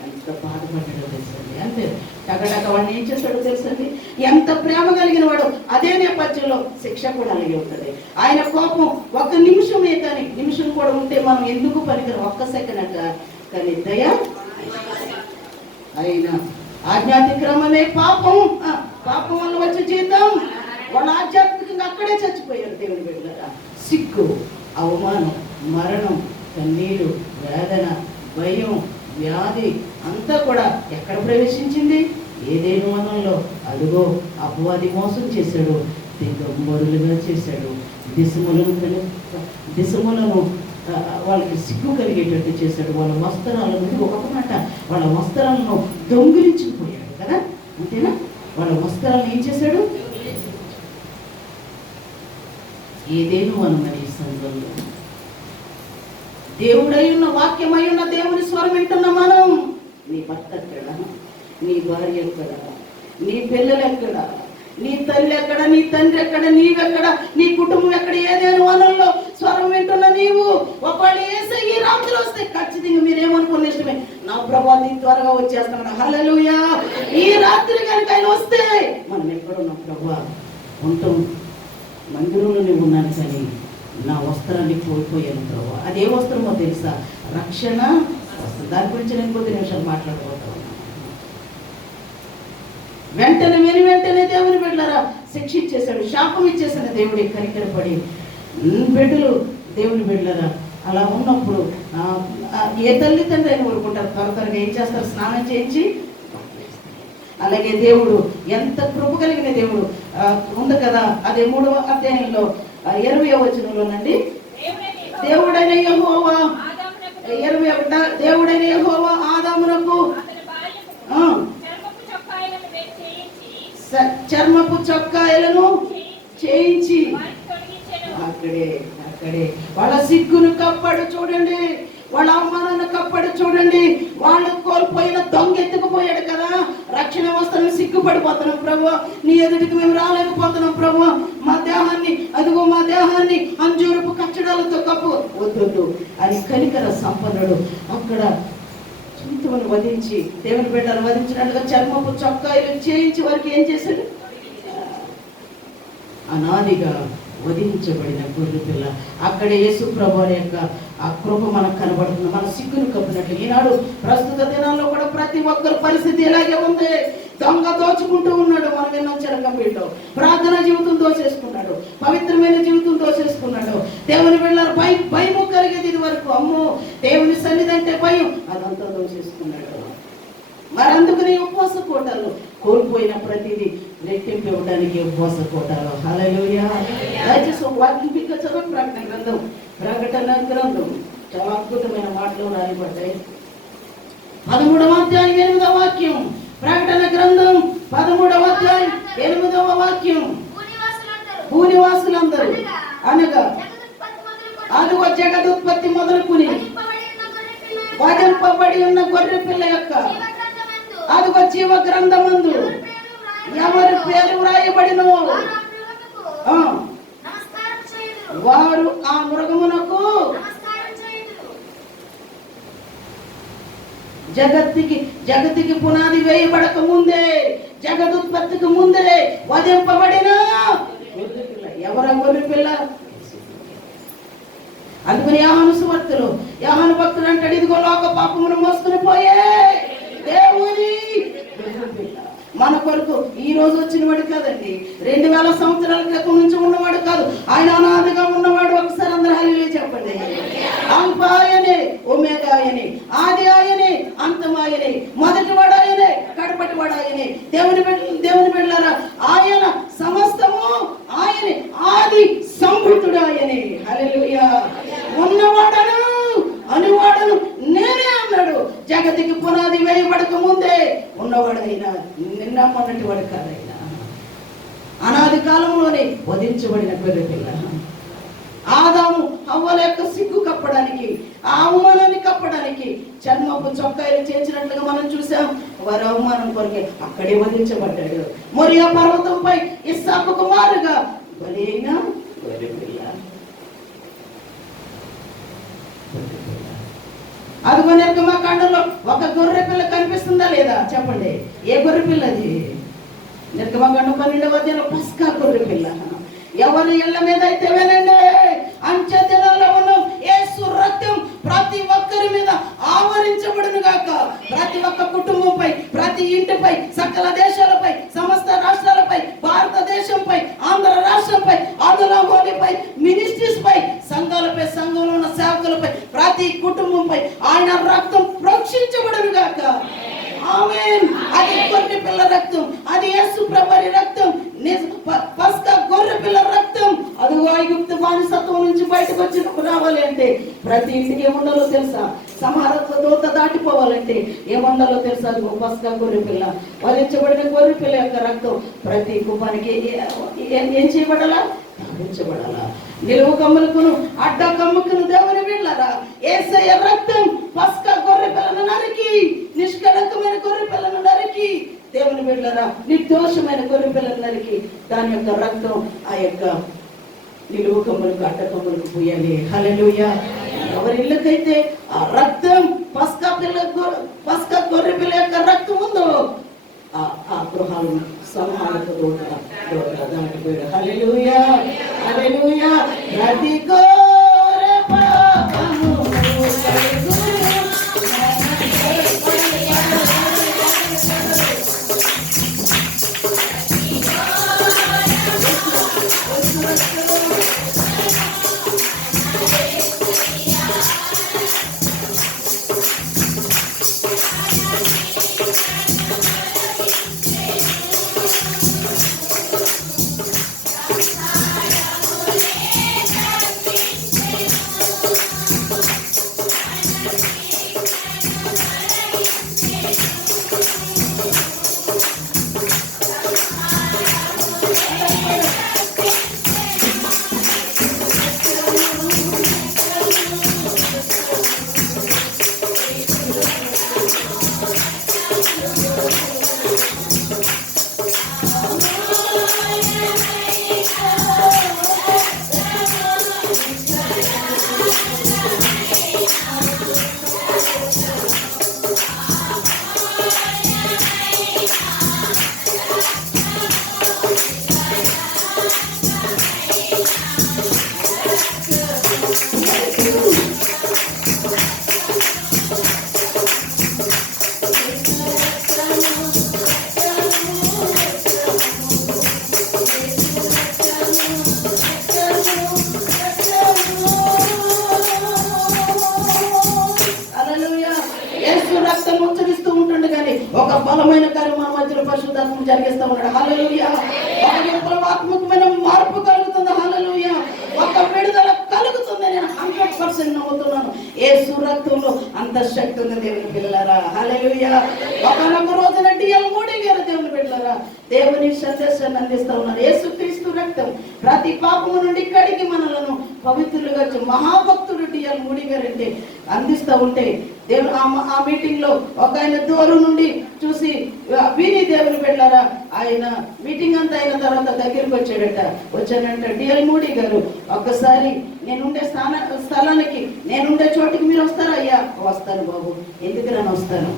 ఎంత బాధపడ్డాడో తెలుసండి. అంతే టగటగ వాడిని ఏం చేస్తాడో తెలుసండి. ఎంత ప్రేమ కలిగిన వాడు అదే నేపథ్యంలో శిక్ష కూడా అలాగే ఉంటుంది. ఆయన కోపం ఒక్క నిమిషమే, కానీ నిమిషం కూడా ఉంటే మనం ఎందుకు పనికిరం, ఒక్క సెకండ్ అంట. కానీ దయ ఆయన ఆజ్ఞాతిక్రమమే పాపం, పాపం వల్ల వచ్చే జీతం. వాళ్ళు ఆధ్యాత్మికంగా అక్కడే చచ్చిపోయారు దేవుని బిడ్డలారా. సిగ్గు, అవమానం, మరణం, కన్నీరు, వేదన, భయం, వ్యాధి అంతా కూడా ఎక్కడ ప్రవేశించింది, ఏదేను వనంలో. అదిగో అపవాది మోసం చేశాడు, దిగంబరులుగా చేశాడు, దిశములను వాళ్ళకి సిగ్గు కలిగేటట్టు చేశాడు. వాళ్ళ వస్త్రాలను, ఒక మాట, వాళ్ళ వస్త్రాలను దొంగిలించుకుపోయాడు కదా, అంతేనా? వాళ్ళ వస్త్రాలను ఏం చేశాడు, ఏదేను వనమని సందర్భంలో దేవుడై ఉన్న, వాక్యమై ఉన్న దేవుని స్వరం వింటున్న మనం, నీ భర్త ఎక్కడ, నీ భార్య ఎక్కడ, నీ పిల్లలు ఎక్కడ, నీ తల్లి ఎక్కడ, నీ తండ్రి ఎక్కడ, నీవెక్కడ, నీ కుటుంబం ఎక్కడ, ఏదైనా వనంలో స్వరం వింటున్న నీవు ఒకవేళ ఏసై ఈ రాత్రి వస్తే ఖచ్చితంగా మీరేమనుకున్న ఇష్టమే, నా ప్రభా నీ త్వరగా వచ్చేస్తున్నాడు, హల్లెలూయా. ఈ రాత్రి కనుక ఆయన వస్తే మనం ఎక్కడున్నాం ప్రభా, ఉంటాం మందిరంలోనే ఉన్నాను, కానీ నా వస్త్రాన్ని కోల్పోయాను ప్రభా. అదే వస్త్రమో తెలుసా, రక్షణ వస్త్రం. దాని గురించి నేను కొద్ది నిమిషాలు మాట్లాడబోతా ఉన్నాను. వెంటనే దేవుని బిడ్డలారా శిక్షించేశాడు, శాపం ఇచ్చేసిన దేవుడి కనికరపడి బిడ్డలు దేవుని బిడ్డలారా అలా ఉన్నప్పుడు ఏ తల్లిదండ్రులు అయినా ఊరుకుంటారు, త్వరగా ఏం చేస్తారు, స్నానం చేయించి. అలాగే దేవుడు ఎంత కృప కలిగిన దేవుడు ఉంది కదా, అదే 3వ అధ్యాయంలో 20వ వచనంలోనండి, దేవుడైన యెహోవా 21 దేవుడైన యెహోవా ఆదామునకు చర్మపు చొక్కాయలను చేయించి అక్కడే వాళ్ళ సిగ్గును కప్పాడు చూడండి, వాళ్ళ అవమానాన్ని కప్పాడు చూడండి. వాళ్ళు కోల్పోయిన దొంగ ఎత్తుకుపోయాడు కదా, రక్షణ వస్త్రం సిగ్గుపడిపోతున్నాం ప్రభు, నీ ఎదుటికి మేము రాలేకపోతున్నాం ప్రభు, మా దేహాన్ని అదిగో మా దేహాన్ని అంజూరపు కచ్చడాలతో కప్పు వద్దు అని కనికర సంపన్నుడు అక్కడ జంతువును వధించి, దేవుని బిడ్డలు వధించినట్లుగా చర్మపు చొక్కాయలు చేయించి వారికి ఏం చేశాడు, అనాదిగా వధించబడిన గొర్రె పిల్ల. అక్కడ యేసు ప్రభువు యొక్క ఆ కృప మనకు కనబడుతుంది, మన సిగ్గును కప్పినట్లు. ఈనాడు ప్రస్తుత దినాల్లో కూడా ప్రతి ఒక్కరి పరిస్థితి ఇలాగే ఉంది. దొంగ దోచుకుంటూ ఉన్నాడు, మనం విన్నాం చెరకంపేటలో. ప్రార్థన జీవితం దోచేసుకున్నాడు, పవిత్రమైన జీవితం దోచేసుకున్నాడు. దేవుని బిడ్డలారా భయము కలిగేది ఇది వరకు, అమ్మో దేవుని సన్నిధి అంటే భయం, అదంతా దోచేసుకున్నాడు. మరి అందుకని ఉపవాస కోటాలు కోల్పోయిన ప్రతిదీ రెట్టింపు ఇవ్వడానికి ఉపవాస కోటాలు. హల్లెలూయా. దయచేసి ఒక వాక్యం పిక్క చదవండి. ప్రకటన గ్రంథం చాలా అద్భుతమైన మాటలు రాయబడ్డాయి. 13వ అధ్యాయం 8వ వాక్యం. ప్రకటన గ్రంథం 13వ అధ్యాయం 8వ వాక్యం. భూనివాసులందరూ అనగా అదిగో జగదుత్పత్తి మొదలుకుని వధింపబడి ఉన్న గొర్రె పిల్ల యొక్క అదిగో జీవ గ్రంథమందు ఎవరి పేరు వ్రాయబడినో వారు ఆ మృగమునకు జగత్తుకి పునాది వేయబడక ముందే, జగదుత్పత్తికి ముందే వధింపబడిన ఎవరు గొర్రె పిల్ల. అందుకని యోహాను భక్తులు అంటాడు, ఇదిగో లోక పాపమును మోసుకుని పోయే దేవుని మన కొరకు ఈ రోజు రోజు వచ్చినవాడు కాదండి, 2000 సంవత్సరాల క్రితం నుంచి ఉన్నవాడు కాదు. ఆయన అనాదిగా ఉన్నవాడు. ఒకసారి అందరూ హల్లెలూయా చెప్పండి. ఆల్ఫా ఆయనే, ఒమేగా ఆయనే, ఆది ఆయనే, అంతం ఆయనే, మొదటివాడు ఆయనే, కడపటివాడు ఆయనే. దేవుని బిడ్డలారా, ఆయన సమస్తము ఆయనే, ఆది సంభూతుడు ఆయనే. హల్లెలూయా. ఉన్నవాడను అనువాడను నేనే అన్నాడు. జగతికి పునాది వేయబడక ముందే ఉన్నవాడు అయినా, నిన్న మొన్నటి వాడు కాదైనా, అనాది కాలంలోనే వధించబడిన గొర్రె పిల్ల. ఆదాము హవ్వల యొక్క సిగ్గు కప్పడానికి, ఆ అవమానాన్ని కప్పడానికి చర్మపు చొక్కాయలు చేర్చినట్లుగా మనం చూసాం. వారి అవమానం కొరకే అక్కడే వధించబడ్డాడు. మొరియా పర్వతంపై ఇస్సాకు కుమారుగా బలైన గొర్రె పిల్ల. అదిగో నిర్గమకాండంలో ఒక గొర్రె పిల్ల కనిపిస్తుందా లేదా చెప్పండి? ఏ గొర్రె పిల్ల అది? నిర్గమకాండం 12వ అధ్యాయంలో పస్కా గొర్రె పిల్ల. ఎవరి ఇళ్ల మీద అయితే వినండి, అంచె దినాల్లో ఉన్నాం. యేసు రక్తం ప్రతి ఒక్కరి మీద ఆవరించబడును గాక. ప్రతి ఒక్క కుటుంబంపై, ప్రతి ఇంటిపై, సకల దేశాలపై, సమస్త రాష్ట్రాలపై, భారతదేశంపై, ఆంధ్ర రాష్ట్రంపై, ఆదులాగోలిపై, మినిస్ట్రీస్ పై, సంఘాలపై, సంఘంలో ఉన్న సేవకులపై, ప్రతి కుటుంబంపై ఆయన రక్తం ప్రోక్షించబడును గాక. ఆమేన్. అది గొర్రె పిల్ల రక్తం, అది యేసు ప్రభువారి రక్తం, పస్కా గొర్రె పిల్ల రక్తం. అది ఐగుప్తు బానిసత్వం నుంచి బయటకు వచ్చినప్పుడు రావాలి అంటే ప్రతి ఇంటికి ఏముండాలో తెలుసా? సంహారత్వ దూత దాటిపోవాలంటే ఏముండాలో తెలుసా? పస్కా గొర్రె పిల్ల, వధించబడిన గొర్రె పిల్ల యొక్క రక్తం ప్రతి కుటుంబానికి ఏం చేయబడాలా? తాగించబడాలా? నిలువు కమ్ములకును అడ్డ కమ్ముకును దేవుని బిడ్డలారా, యేసయ్య రక్తం పస్కా గొర్రె పిల్లను నరికి, నిష్కళంకమైన గొర్రె పిల్లను నరికి, దేవుని బిడ్డలారా నిర్దోషమైన గొర్రె పిల్లను నరికి, దాని యొక్క రక్తం ఆ యొక్క నిలువు కమ్ములకు అడ్డ కమ్ములకు పోయాలి. హల్లెలూయా. ఎవరి ఇళ్ళకైతే ఆ రక్తం పస్కా గొర్రె పిల్ల యొక్క రక్తం ఉందో ఆ గృహాలు సంహారక దూత దాటిపోయాడు. హల్లెలూయా, హల్లెలూయా. ప్రతి గొర్రె పాపము ఒక బలమైన కార్యం మన మధ్యలో పరిశుద్ధాత్మ జరిగిస్తా ఉన్నాడు. హల్లెలూయా. విప్లవాత్మకమైన మార్పు కలుగుతుంది. హల్లెలూయా. ఒక విడుదల కలుగుతుంది. నేను 100% నమ్ముతున్నాను. యేసు రక్తంలో అంత శక్తి ఉంది దేవుని పిల్లలారా. హల్లెలూయా. ఒకనొక రోజున డిఎల్ మోడీ గారు దేవుని పిల్లలారా దేవుని సందేశాన్ని అందిస్తా ఉన్నారు. యేసుక్రీస్తు రక్తం ప్రతి పాపము నుండి కడిగి మనలను పవిత్రులుగా మహాభక్తుడు డిఎల్ మోడీ గారు అంటే అందిస్తూ ఉంటే దేవుడు ఆ మీటింగ్ లో ఒక ఆయన దూరం నుండి చూసి విని దేవుని బిడ్డలారా ఆయన మీటింగ్ అంతా అయిన తర్వాత దగ్గరికి వచ్చాడట. వచ్చానంట డిఎల్ మోడీ గారు ఒక్కసారి నేనుండే స్థలానికి నేనుండే చోటికి మీరు వస్తారా? అయ్యా వస్తాను బాబు, ఎందుకు నేను వస్తాను,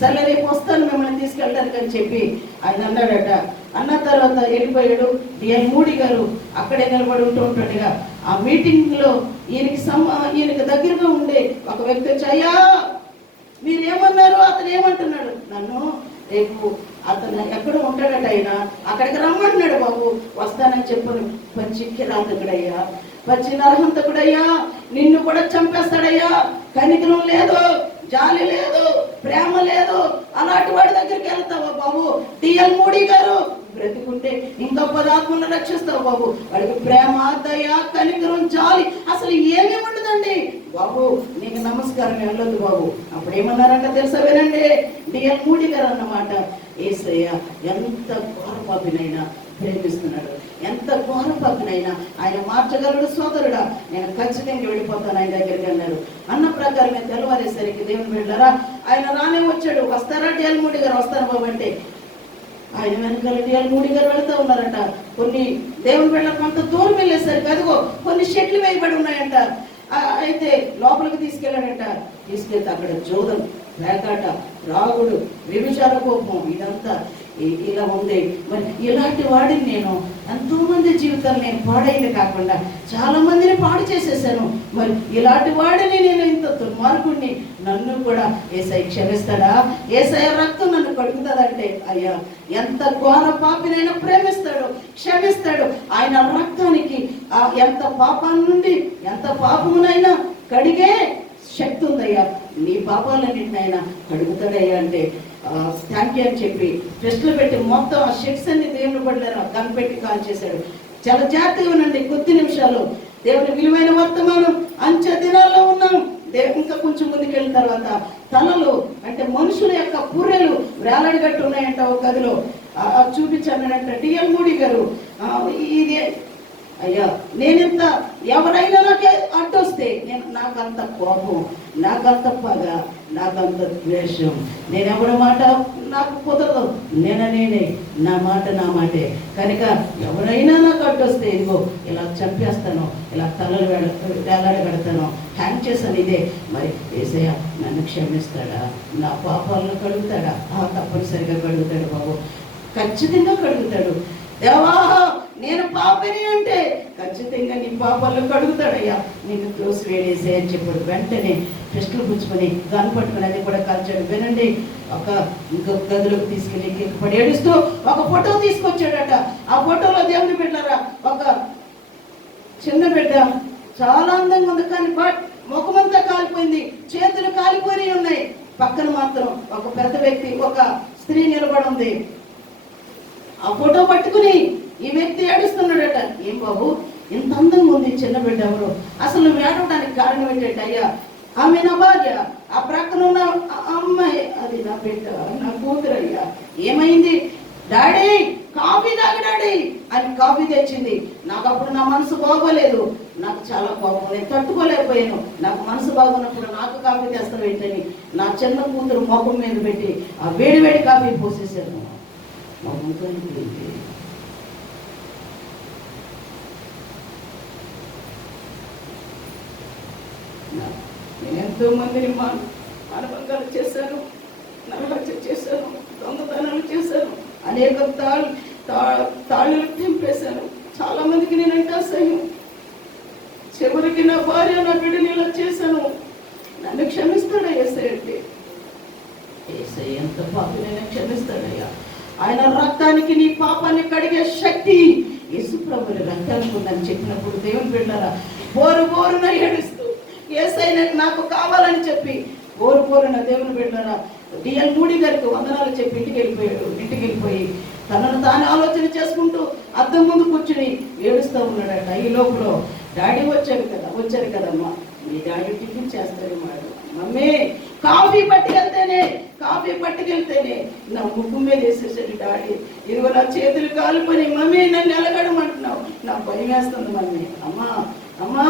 సరే రేపు వస్తాను మిమ్మల్ని తీసుకెళ్ళడానికి అని చెప్పి ఆయన అన్నాడట. అన్న తర్వాత వెళ్ళిపోయాడు. డిఎల్ మోడీ గారు అక్కడే నిలబడి ఉంటుంటాడుగా. ఆ మీటింగ్ లో ఈయనకి దగ్గరగా ఉండే ఒక వ్యక్తి వచ్చి, అయ్యా మీరేమన్నారు, అతను ఏమంటున్నాడు, నన్ను రేపు అతను ఎక్కడ ఉంటాడట ఆయన, అక్కడికి రమ్మంటున్నాడు. బాబు వస్తానని చెప్పను. పచ్చి కిరాతకుడయ్యా, పచ్చి నరహంతకుడయ్యా, నిన్ను కూడా చంపేస్తాడయ్యా. కనికరం లేదు, జాలి లేదు, ప్రేమ లేదు. అలాంటి వాడి దగ్గరికి వెళ్తావా బాబు? డిఎల్ మోడీ గారు బ్రతికుంటే ఇంకా 10 ఆత్మలను రక్షిస్తావు బాబు. వాడికి ప్రేమ, దయ, కనికరం, జాలి అసలు ఏమీ ఉండదండి బాబు. నీకు నమస్కారం వెళ్ళొద్దు బాబు. అప్పుడు ఏమన్నారంట తెలుసా? వినండి, డిఎల్ మోడీ గారు అన్నమాట. యేసయ్య ఎంత ఘోర పాపినైనా ప్రేమిస్తున్నాడు, ఎంత ఘోర పాపినైనా ఆయన మార్చగలడు. సోదరుడా, నేను ఖచ్చితంగా వెళ్ళిపోతాను ఆయన దగ్గరికి అన్నారు. అన్న ప్రకారమే తెల్లవారేసరికి దేవుని బిడ్డలారా ఆయన రానే వచ్చాడు. వస్తారా డిఎల్ మోడీ గారు? వస్తారు బాబు అంటే ఆయన వెనకాల డిఎల్ మోడీ గారు వెళ్తూ ఉన్నారట. కొన్ని దేవుని బిడ్డల కొంత దూరం వెళ్ళేసరికి అదిగో కొన్ని షెట్లు వేయబడి ఉన్నాయంట. అయితే లోపలికి తీసుకెళ్ళాడంట. తీసుకెళ్తే అక్కడ జోదం, వేకాట, రాగుడు, వ్యభిచార కోపం ఇదంతా ఇలా ఉంది. మరి ఇలాంటి వాడిని నేను ఎంతో మంది జీవితాలు నేను పాడైంది కాకుండా చాలా మందిని పాడు చేసేసాను. మరి ఇలాంటి వాడిని నేను ఇంత దుర్మార్గుడిని, నన్ను కూడా యేసయ్య క్షమిస్తాడా? యేసయ్య రక్తం నన్ను కడుగుతుందంటే అయ్యా ఎంత ఘోర పాపినైనా ప్రేమిస్తాడు, క్షమిస్తాడు. ఆయన రక్తానికి ఎంత పాపాన్ని నుండి ఎంత పాపమునైనా కడిగే శక్తి ఉందయ్యా. నీ పాపాలన్నింటినైనా కడుగుతాడయ్యా అంటే థ్యాంక్ యూ అని చెప్పి టెస్టులు పెట్టి మొత్తం ఆ షెక్స్ అన్ని దేవుని పడ్డారు కనిపెట్టి కాల్ చేశాడు. చాలా జాగ్రత్తగా ఉండండి. కొద్ది నిమిషాలు దేవుని విలువైన వర్తమానం అంచె దినాల్లో ఉన్నాం. ఇంకా కొంచెం ముందుకు వెళ్ళిన తర్వాత తలలు అంటే మనుషుల యొక్క పుర్రెలు వేలాడగట్టు ఉన్నాయంట ఒక గదిలో. చూపించానంట డిఎల్ మోడీ గారు. ఇది అయ్యా నేనింత ఎవరైనా నాకు అడ్డొస్తే నాకంత కోపం, నాకంత పగ, నాకంత ద్వేషం, నేను ఎవరి మాట నాకు కుదరదు. నేనే నా మాట నా మాటే. కనుక ఎవరైనా నాకు అడ్డొస్తే ఇదిగో ఇలా చంపేస్తాను, ఇలా తలలు వేలాడగడతాను, హ్యాంగ్ చేశాను. ఇదే మరి యేసయ్య నన్ను క్షమిస్తాడా? నా పాపాలను కడుగుతాడా? తప్పనిసరిగా కడుగుతాడు బాబు, ఖచ్చితంగా కడుగుతాడు. దేవా నేను పాపని అంటే ఖచ్చితంగా నీ పాపాలను కడుగుతాడయ్యా, నేను దోసి వేడేసే అని చెప్పాడు. వెంటనే టెస్టులు పుచ్చుకొని గన్ పట్టుకుని అది కూడా కాల్చాడు. వినండి, ఇంకొక గదిలోకి తీసుకెళ్ళి కిందపడి ఏడుస్తూ ఒక ఫోటో తీసుకొచ్చాడట. ఆ ఫోటోలో దేవుని బిడ్డలారా ఒక చిన్న బిడ్డ చాలా అందంగా ఉంది, కానీ ముఖమంతా కాలిపోయింది, చేతులు కాలిపోయి ఉన్నాయి. పక్కన మాత్రం ఒక పెద్ద వ్యక్తి, ఒక స్త్రీ నిలబడి ఉంది. ఆ ఫోటో పట్టుకుని ఈ వ్యక్తి ఏడుస్తున్నాడట. ఏం బాబు ఇంత అందంగా ఉంది చిన్న బిడ్డ ఎవరు? అసలు నువ్వు ఏడవడానికి కారణం ఏంటంటే అయ్యా ఆమె నా భార్య, ఆ ప్రక్కన ఉన్న అమ్మాయి అది నా బిడ్డ, నా కూతురు. అయ్యా ఏమైంది? డాడీ కాఫీ తాగు డాడీ అని కాఫీ తెచ్చింది. నాకు అప్పుడు నా మనసు బాగోలేదు, నాకు చాలా కోపం, నేను తట్టుకోలేకపోయాను. నాకు మనసు బాగున్నప్పుడు నాకు కాఫీ తెస్తాను ఏంటని నా చిన్న కూతురు ముఖం మీద పెట్టి ఆ వేడి వేడి కాఫీ పోసేసాను. మా ముఖం నేను ఎంతో మందిని మానభంగాలు చేశాను, నరహత్య చేశాను, దొంగతనాలు చేశాను, అనేక తాళ్ళు తెంపేశాను. చాలా మందికి నేనంటే అసహ్యం. చివరికి నా భార్య నా బిడ్డని ఇలా చేశాను. నన్ను క్షమిస్తాడా యేసయ్య అంటే? యేసయ్య ఎంత పాపినైనా క్షమిస్తాడయ్యా. ఆయన రక్తానికి నీ పాపాన్ని కడిగే శక్తి యేసుప్రభుని రక్తానికి ఉందని చెప్పినప్పుడు దేవుని బిడ్డలారా బోరున ఏడుస్తూ యేసయ్య నాకు కావాలని చెప్పి బోరున దేవుని బిడ్డలారా డిఎల్ మోడీ గారికి వందనాలు చెప్పి ఇంటికి వెళ్ళిపోయి తనను తాను ఆలోచన చేసుకుంటూ అద్దం ముందు కూర్చుని ఏడుస్తూ ఉన్నాడట. ఈ లోపల డాడీ వచ్చారు కదమ్మా, మీ డాడీ టిఫిన్ చేస్తారు మాట. మమ్మీ కాఫీ పట్టుకెళ్తేనే నా ముగ్గు మీద వేసేసాడు డాడీ. ఇదిగో నా చేతులు కాలిపోయి మమ్మీ నన్ను ఎలగడమంటున్నావు, నాకు భయం వేస్తుంది మమ్మీ. అమ్మా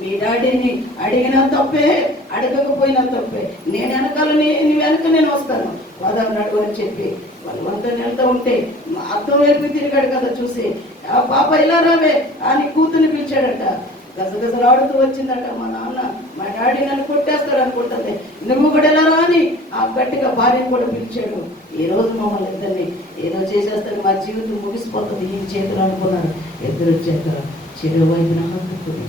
మీ డాడీని అడిగినా తప్పే, అడగకపోయినా తప్పే, నేను వెనకాల నీ వెనక నేను వస్తాను వదన్నాడు అని చెప్పి వాళ్ళంతా వెళ్తూ ఉంటే మా అర్థం వైపు తిరిగాడు కదా చూసి, ఆ పాప ఇలా రావే అని కూతుర్ని పిలిచాడట. గజగజలాడుతూ వచ్చిందట. మా నాన్న మా డాడీ నన్ను కొట్టేస్తాడు అనుకుంటుంది, నువ్వు కూడా ఎలా రా అని ఆ గట్టిగా భార్యను కూడా పిలిచాడు. ఈ రోజు మమ్మల్ని ఇద్దరిని ఏదో చేసేస్తాడు, మా జీవితం ముగిసిపోతుంది ఈ చేతులు అనుకున్నాడు. ఇద్దరు వచ్చాక చెరువైపున హత్తుకుని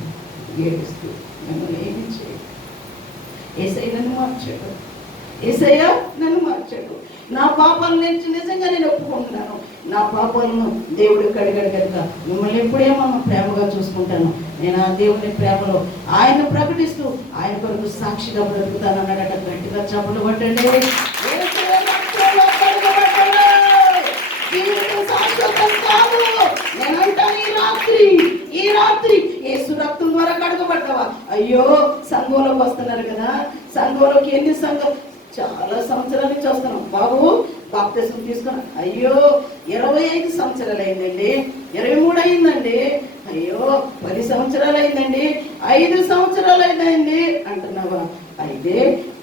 ఏడుస్తూ మిమ్మల్ని ఏమి చేయడు. యేసయ్య నన్ను మార్చాడు, యేసయ్య నన్ను మార్చాడు. నా పాపాలను నిజంగా నేను ఒప్పుకుంటున్నాను. నా పాపాలను దేవుడు కడిగాడు కనుక మిమ్మల్ని ఎప్పుడేమో ప్రేమగా చూసుకుంటాను. నేను ఆ దేవుని ప్రేమలో ఆయన ప్రకటిస్తూ ఆయన కొరకు సాక్షిగా బ్రతుకుతాను అన్నాడట. గట్టిగా చప్పట్లు కొట్టండి. శాశ్వతం కాదు. నేనంటాను ఈ రాత్రి యేసు రక్తం ద్వారా కడగబడ్డావా? అయ్యో సంఘంలోకి వస్తున్నారు కదా, సంఘంలోకి ఎన్ని సంఘం చాలా సంవత్సరాల నుంచి వస్తున్నాం. బాబు బాప్తిసం తీసుకున్నా, అయ్యో 25 సంవత్సరాలు అయిందండి, 23 అయిందండి, అయ్యో 10 సంవత్సరాలు అయిందండి, 5 సంవత్సరాలు అయిందండి అంటున్నావా? అయితే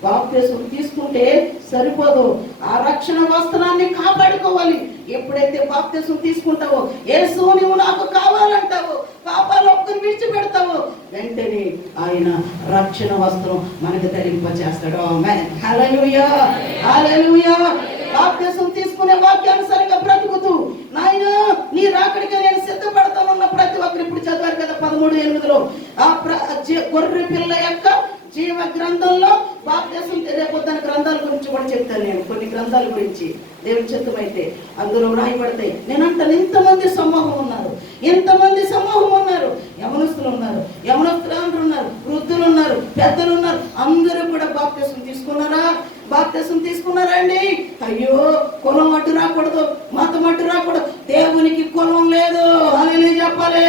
బాప్తిసం తీసుకుంటే సరిపోదు, ఆ రక్షణ వస్త్రాన్ని కాపాడుకోవాలి. ఎప్పుడైతే బాప్తిసం తీసుకుంటావో, యేసు నువ్వు నాకు కావాలంటావో, పాపాలు ఒక్కరు విడిచిపెడతావో, వెంటనే ఆయన రక్షణ వస్త్రం మనకు ధరింపచేస్తాడు. ఆమేన్. హల్లెలూయా, హల్లెలూయా. బాప్తిసం తీసుకునే వాక్యానుసారంగా బ్రతుకుతూ, నాయన నీ రాకడికి నేను సిద్ధపడతానన్న ప్రతి ఒక్కరు ఇప్పుడు చదివారు కదా 13:8 ఆ గొర్రె పిల్ల యొక్క జీవ గ్రంథంలో బాప్తిసం, రేపు దాని గ్రంథాల గురించి కూడా చెప్తాను నేను, కొన్ని గ్రంథాల గురించి దేవుని చిత్తమైతే అందులో రాయబడతాయి. నేనంటాను ఇంతమంది సమూహం ఉన్నారు, యవనస్తులు ఉన్నారు, యవనస్తులు ఉన్నారు, వృద్ధులు ఉన్నారు, పెద్దలు ఉన్నారు, అందరూ కూడా బాప్తిసం తీసుకున్నారా? బాప్తిసం తీసుకున్నారా అండి? అయ్యో కులం అడ్డు రాకూడదు, మతం అడ్డు రాకూడదు. దేవునికి కులం లేదు, హల్లెలూయా చెప్పాలి.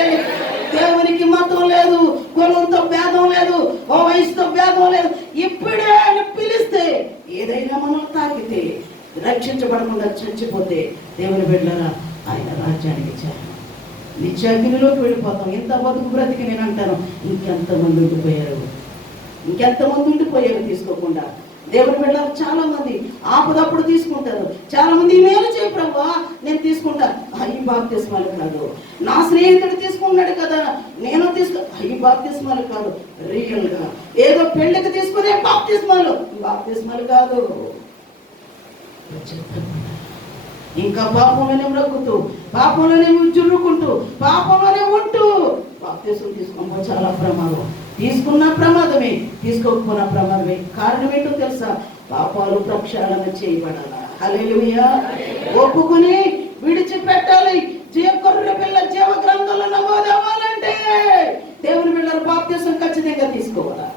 దేవునికి మతం లేదు, కులంతో భేదం లేదు, ఓ వయసుతో భేదం లేదు. ఇప్పుడే ఆయన పిలిస్తే ఏదైనా మనం తాకితే రక్షించబడకుండా చచ్చిపోతే దేవుని బిడ్డలారా ఆయన రాజ్యానికి చేరాలి, నిత్యాగ్నిలోకి వెళ్ళిపోతాం. ఇంత బతుకు బ్రతికి నేను అంటాను ఇంకెంతమంది ఉండిపోయారు తీసుకోకుండా. దేవుని బిడ్డలు చాలా మంది ఆపదప్పుడు తీసుకుంటారు. చాలా మంది మేలు చేయ ప్రభువా నేను తీసుకుంటా, అయ్యి బాప్తిస్మాలు కాదు. నా స్నేహితుడు తీసుకున్నాడు కదా నేను అయ్యి బాప్తిస్మాలు కాదు. రియల్ గా ఏదో పెళ్లికి తీసుకునే బాప్తిస్మాలు కాదు. ఇంకా పాపంలోనే బ్రతుకుతూ, పాపంలోనే జుర్రుకుంటూ, పాపంలోనే ఉంటూ బాప్తిసం తీసుకోవడం చాలా ప్రమాదం. తీసుకున్న ప్రమాదమే, తీసుకోకపోయిన ప్రమాదమే. కారణం ఏంటో తెలుసా? పాపాలు ప్రక్షాళన చేయబడాలా. హల్లెలూయా. ఒప్పుకుని విడిచిపెట్టాలి. గొర్రె పిల్ల జీవ గ్రంథంలో నమోదు అవ్వాలంటే దేవుని బిడ్డలు బాప్తిసం ఖచ్చితంగా తీసుకోవాలా.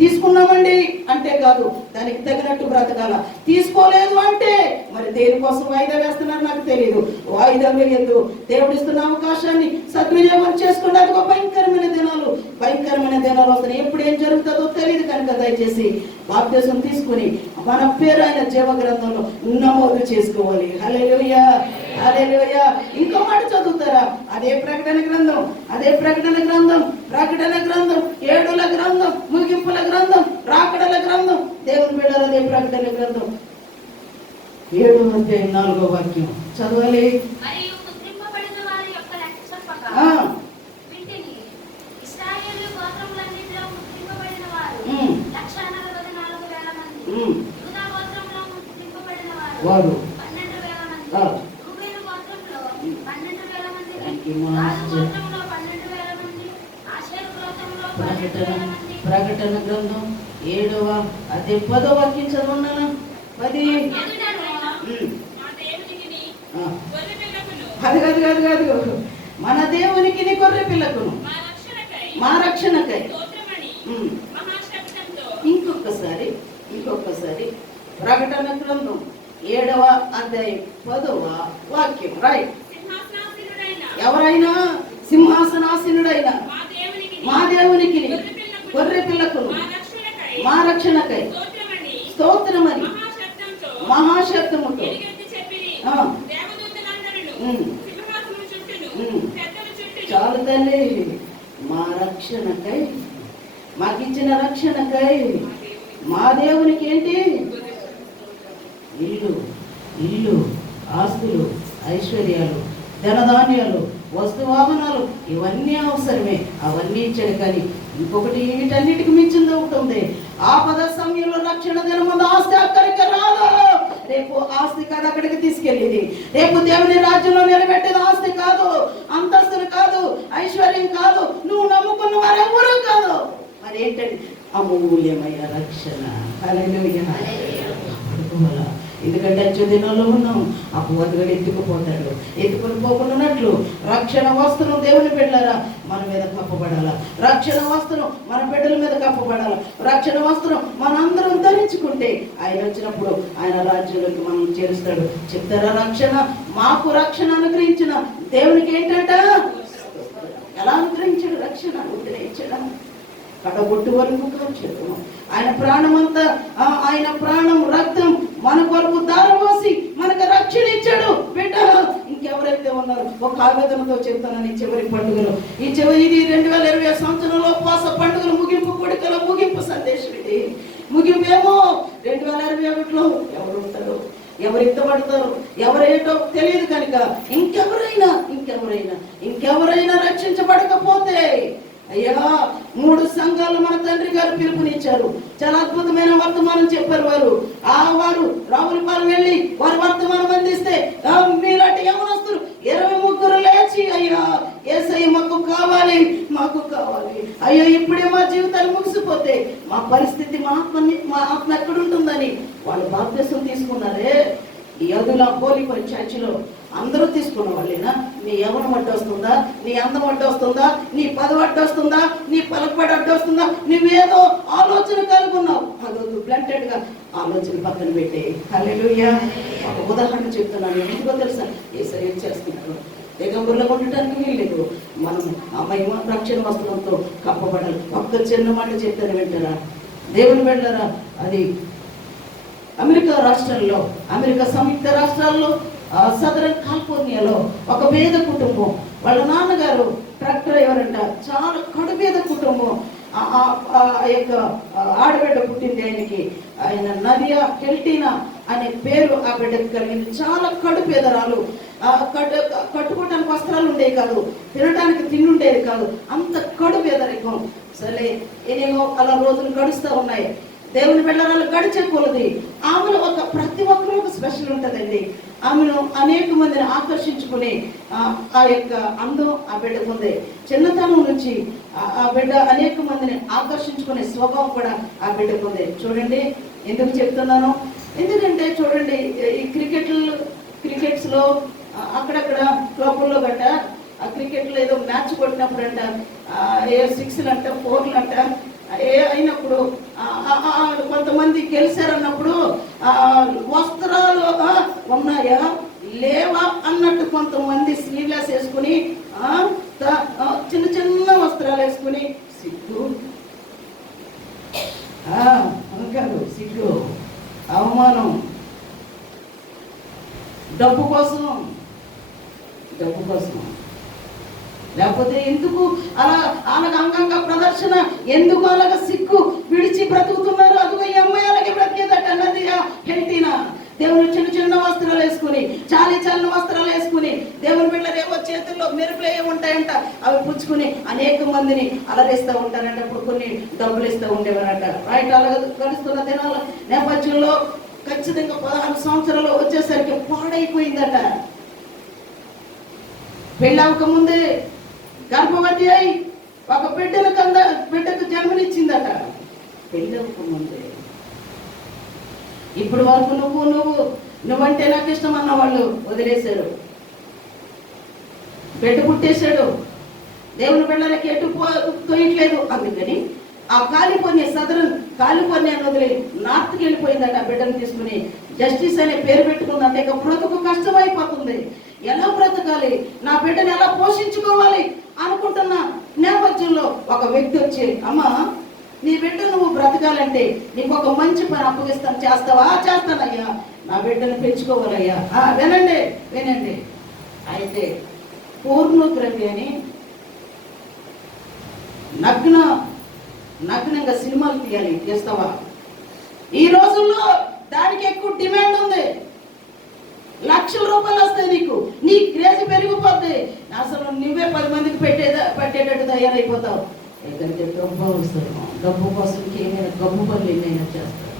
తీసుకున్నామండి అంటే కాదు, దానికి తగినట్టు బ్రతకాల. తీసుకోలేదు అంటే మరి దేనికోసం వాయిదా వేస్తున్నారు నాకు తెలియదు. వాయిదా వేయద్దు. దేవుడిస్తున్న అవకాశాన్ని సద్వినియోగం చేసుకుంటే అది భయంకరమైన దినాలు వస్తున్నాయి. ఎప్పుడు ఏం జరుగుతుందో తెలియదు కనుక దయచేసి బాప్తిసం తీసుకుని మన పేరు ఆయన జీవ గ్రంథంలో నమోదు చేసుకోవాలి. హల్లెలూయా, హల్లెలూయా. ఇంకో మాట చదువుతారా? అదే ప్రకటన గ్రంథం, ఏడుల గ్రంథం, ముగింపుల గ్రంథం, రాకడల గ్రంథం. దేవుని బిడ్డలు అదే ప్రకటన గ్రంథం 7:4 వాక్యం చదవాలి. వారు ప్రకటన గ్రంథం 7వ అధ్యాయం 10వ వాక్యం చదవన్నానా? 10 కాదు. మన దేవునికి గొర్రె పిల్లకును మా రక్షణకై. ఇంకొకసారి ప్రకటన గ్రంథం 7వ అధ్యాయం 10వ వాక్యం రాయ్. ఎవరైనా సింహాసనాసీనుడైన మా దేవునికి గొర్రె పిల్లకును మా రక్షణకై స్తోత్రమని మహాశబ్దముతో చాలు తల్లి. మా రక్షణకై, మాకిచ్చిన రక్షణకై మా దేవునికి ఏంటి? ఇల్లు, ఆస్తులు, ఐశ్వర్యాలు, ధనధాన్యాలు, వస్తువాహనాలు ఇవన్నీ అవసరమే. అవన్నీ ఇచ్చాడు. కానీ ఇంకొకటి వీటన్నిటికి మించింది ఒకటి ఉంది. ఆపద సమయంలో రక్షణ దినముందు ఆస్తి అక్కడికి రాదు. రేపు ఆస్తి కాదు అక్కడికి తీసుకెళ్ళేది. రేపు దేవుని రాజ్యంలో నిలబెట్టేది ఆస్తి కాదు, అంతస్తులు కాదు, ఐశ్వర్యం కాదు, నువ్వు నమ్ముకున్న వారెవరూ కాదు. మరి ఏంటంటే అమూల్యమైన రక్షణ. హల్లెలూయా. ఎందుకంటే అచ్చే దినాల్లో ఉన్నాం. అపవాదిగాడు ఎత్తుకుపోతాడు. ఎత్తుకొని పోకుండానట్లు రక్షణ వస్త్రం దేవుని బిడ్డలారా మన మీద కప్పబడాల. రక్షణ వస్త్రం మన బిడ్డల మీద కప్పబడాల. రక్షణ వస్త్రం మనందరం ధరించుకుంటే ఆయన వచ్చినప్పుడు ఆయన రాజ్యంలోకి మనం చేరుస్తాడు. చెప్తారా, రక్షణ మాకు రక్షణ అనుగ్రహించిన దేవునికి ఏంటంట? ఎలా అనుగ్రహించాడు? రక్షణ అనుగ్రహించడం కడగొట్టు వరకు కాల్చాడు. ఆయన ప్రాణం అంతా, ఆయన ప్రాణం రక్తం మన కొరకు దారపోసి మనకు రక్షణ ఇచ్చాడు. బిడ్డ ఇంకెవరైతే ఉన్నారో ఒక ఆవేదనతో చెప్తానని చివరి పండుగలు ఇది 2020 సంవత్సరంలో ఉపవాస పండుగలు ముగింపు కొడుకల ముగింపు సందేశం. ఇది ముగింపేమో 2021లో ఎవరు ఉంటారు, ఎవరు ఎత్తబడతారు, ఎవరేటో తెలియదు కనుక ఇంకెవరైనా రక్షించబడకపోతే అయ్యా 3 సంఘాలు మన తండ్రి గారు పిలుపునిచ్చారు. చాలా అద్భుతమైన వర్తమానం చెప్పారు వారు. వారు రావులపాలెం వెళ్ళి వారు వర్తమానం అందిస్తే మీలాంటి యవనస్తులు 23 లేచి అయ్యా యేసయ్య మాకు కావాలి అయ్యో ఇప్పుడే మా జీవితాలు ముగిసిపోతే మా పరిస్థితి మా ఆత్మ ఎక్కడుంటుందని వాళ్ళు బాప్తిసం తీసుకున్నారే. ఈ అదుల పోలిపోయి చర్చిలో అందరూ తీసుకున్న వాళ్ళేనా? నీ యవనం అడ్డొస్తుందా? నీ అందం అడ్డొస్తుందా? నీ పదవి అడ్డొస్తుందా? నీ పలకబడి అడ్డొస్తుందా? నువ్వేదో ఆలోచన కలుగున్నావు. అదొద్దు, బ్లంటెడ్ గా ఆలోచన పక్కన పెట్టే. హల్లెలూయా. ఒక ఉదాహరణ చెప్తున్నాను. ఎందుకో తెలుసా? యేసయ్య చేస్తున్నాడు. దిగంబరులో ఉండటానికి వీల్లేదు. మనం ఆ మహిమ రక్షణ వస్త్రంతో కప్పబడాలి. ఒక్క చిన్న మాట చెప్తాను వింటారా? దేవుని వెళ్ళరా, అది అమెరికా రాష్ట్రాల్లో, అమెరికా సంయుక్త రాష్ట్రాల్లో సదరన్ కాలిఫోర్నియాలో ఒక పేద కుటుంబం, వాళ్ళ నాన్నగారు ట్రక్ డ్రైవర్ అంట. చాలా కడుపేద కుటుంబం. ఆ యొక్క ఆడబిడ్డ పుట్టింది ఆయనకి. ఆయన నదియా హెల్టీనా అనే పేరు ఆ బిడ్డకి కలిగింది. చాలా కడుపేదరాలు. కట్టుకోవటానికి వస్త్రాలు ఉండేవి కాదు, తినడానికి తిండి ఉండేది కాదు. అంత కడుపేదరికం. సరే ఏనేమో అలా రోజులు గడుస్తూ ఉన్నాయి. దేవుని బిడ్డరాలు గడిచే కొలది ఆమెలో ప్రతి ఒక్కరూ ఒక స్పెషల్ ఉంటుందండి. ఆమెను అనేక మందిని ఆకర్షించుకుని ఆ యొక్క అందం ఆ బిడ్డకు ఉంది. చిన్నతనం నుంచి ఆ బిడ్డ అనేక మందిని ఆకర్షించుకునే స్వభావం కూడా ఆ బిడ్డకు ఉంది. చూడండి, ఎందుకు చెప్తున్నాను? ఎందుకంటే చూడండి, ఈ క్రికెట్స్ లో అక్కడక్కడ క్లబ్బుల్లో గట్ట ఆ క్రికెట్లో ఏదో మ్యాచ్ కొట్టినప్పుడు అంట, ఏ 6లు అంట 4లు అంట అయినప్పుడు కొంతమంది గెలిచారన్నప్పుడు వస్త్రాలు ఉన్నాయా లేవా అన్నట్టు కొంతమంది స్లీవ్లెస్ వేసుకుని చిన్న చిన్న వస్త్రాలు వేసుకుని సిగ్గు కాదు, సిగ్గు, అవమానం, డబ్బు కోసం లేకపోతే ఎందుకు అలాగ అంగంగా ప్రదర్శన, ఎందుకు అలాగ సిగ్గు విడిచి బ్రతుకుతున్నారు? అదిగో ఈ అమ్మాయి అలాగే బ్రతికేదట. అన్నది హెల్తీనా? దేవుని చిన్న చిన్న వస్త్రాలు వేసుకుని, చాలిన వస్త్రాలు వేసుకుని, దేవుని బిడ్డలు ఏవో చేతుల్లో మెరుపులు ఏమి ఉంటాయంట, అవి పుచ్చుకుని అనేక మందిని అలరిస్తూ ఉంటారంట. అప్పుడు కొన్ని డబ్బులు ఇస్తూ ఉండేవారట. రైట్. అలాగ గడుస్తున్న దినాల నేపథ్యంలో ఖచ్చితంగా 16 సంవత్సరాలు వచ్చేసరికి పాడైపోయిందట. పెళ్ళవక ముందే గర్భవతి అయి ఒక బిడ్డకు జన్మనిచ్చిందట. పెళ్ళవక ముందే. ఇప్పుడు వరకు నువ్వంటే నాకు ఇష్టం అన్న వాళ్ళు వదిలేశారు. బిడ్డ పుట్టేశాడు. దేవుని బిడ్డలకి ఎటు తోయట్లేదు. అందుకని ఆ కాలిఫోర్నియా వదిలి నార్త్కి వెళ్ళిపోయిందట. ఆ బిడ్డను తీసుకుని జస్టిస్ అనే పేరు పెట్టుకుందంట. ఇక బ్రతుకు కష్టమైపోతుంది. ఎలా బ్రతకాలి, నా బిడ్డను ఎలా పోషించుకోవాలి అనుకుంటున్న నేపథ్యంలో ఒక వ్యక్తి వచ్చి, అమ్మా నీ బిడ్డ నువ్వు బ్రతకాలంటే నీకు ఒక మంచి పని అప్పగిస్తాను, చేస్తావా? చేస్తానయ్యా. నా బిడ్డను పెంచుకోవాలయ్యా. వినండి. అయితే పోర్నోగ్రఫీ అని నగ్నంగా సినిమాలు తీస్తావా? ఈ రోజుల్లో దానికి ఎక్కువ డిమాండ్ ఉంది. లక్షల రూపాయలు వస్తాయి నీకు. నీ క్రేజ్ పెరిగిపోద్ది. అసలు నువ్వే 10 మందికి పెట్టేటట్టు తయారైపోతావు. ఎందుకంటే డబ్బు అవసరం. డబ్బు కోసం ఏమైనా గబ్బు పనులు ఎన్నైనా చేస్తారు.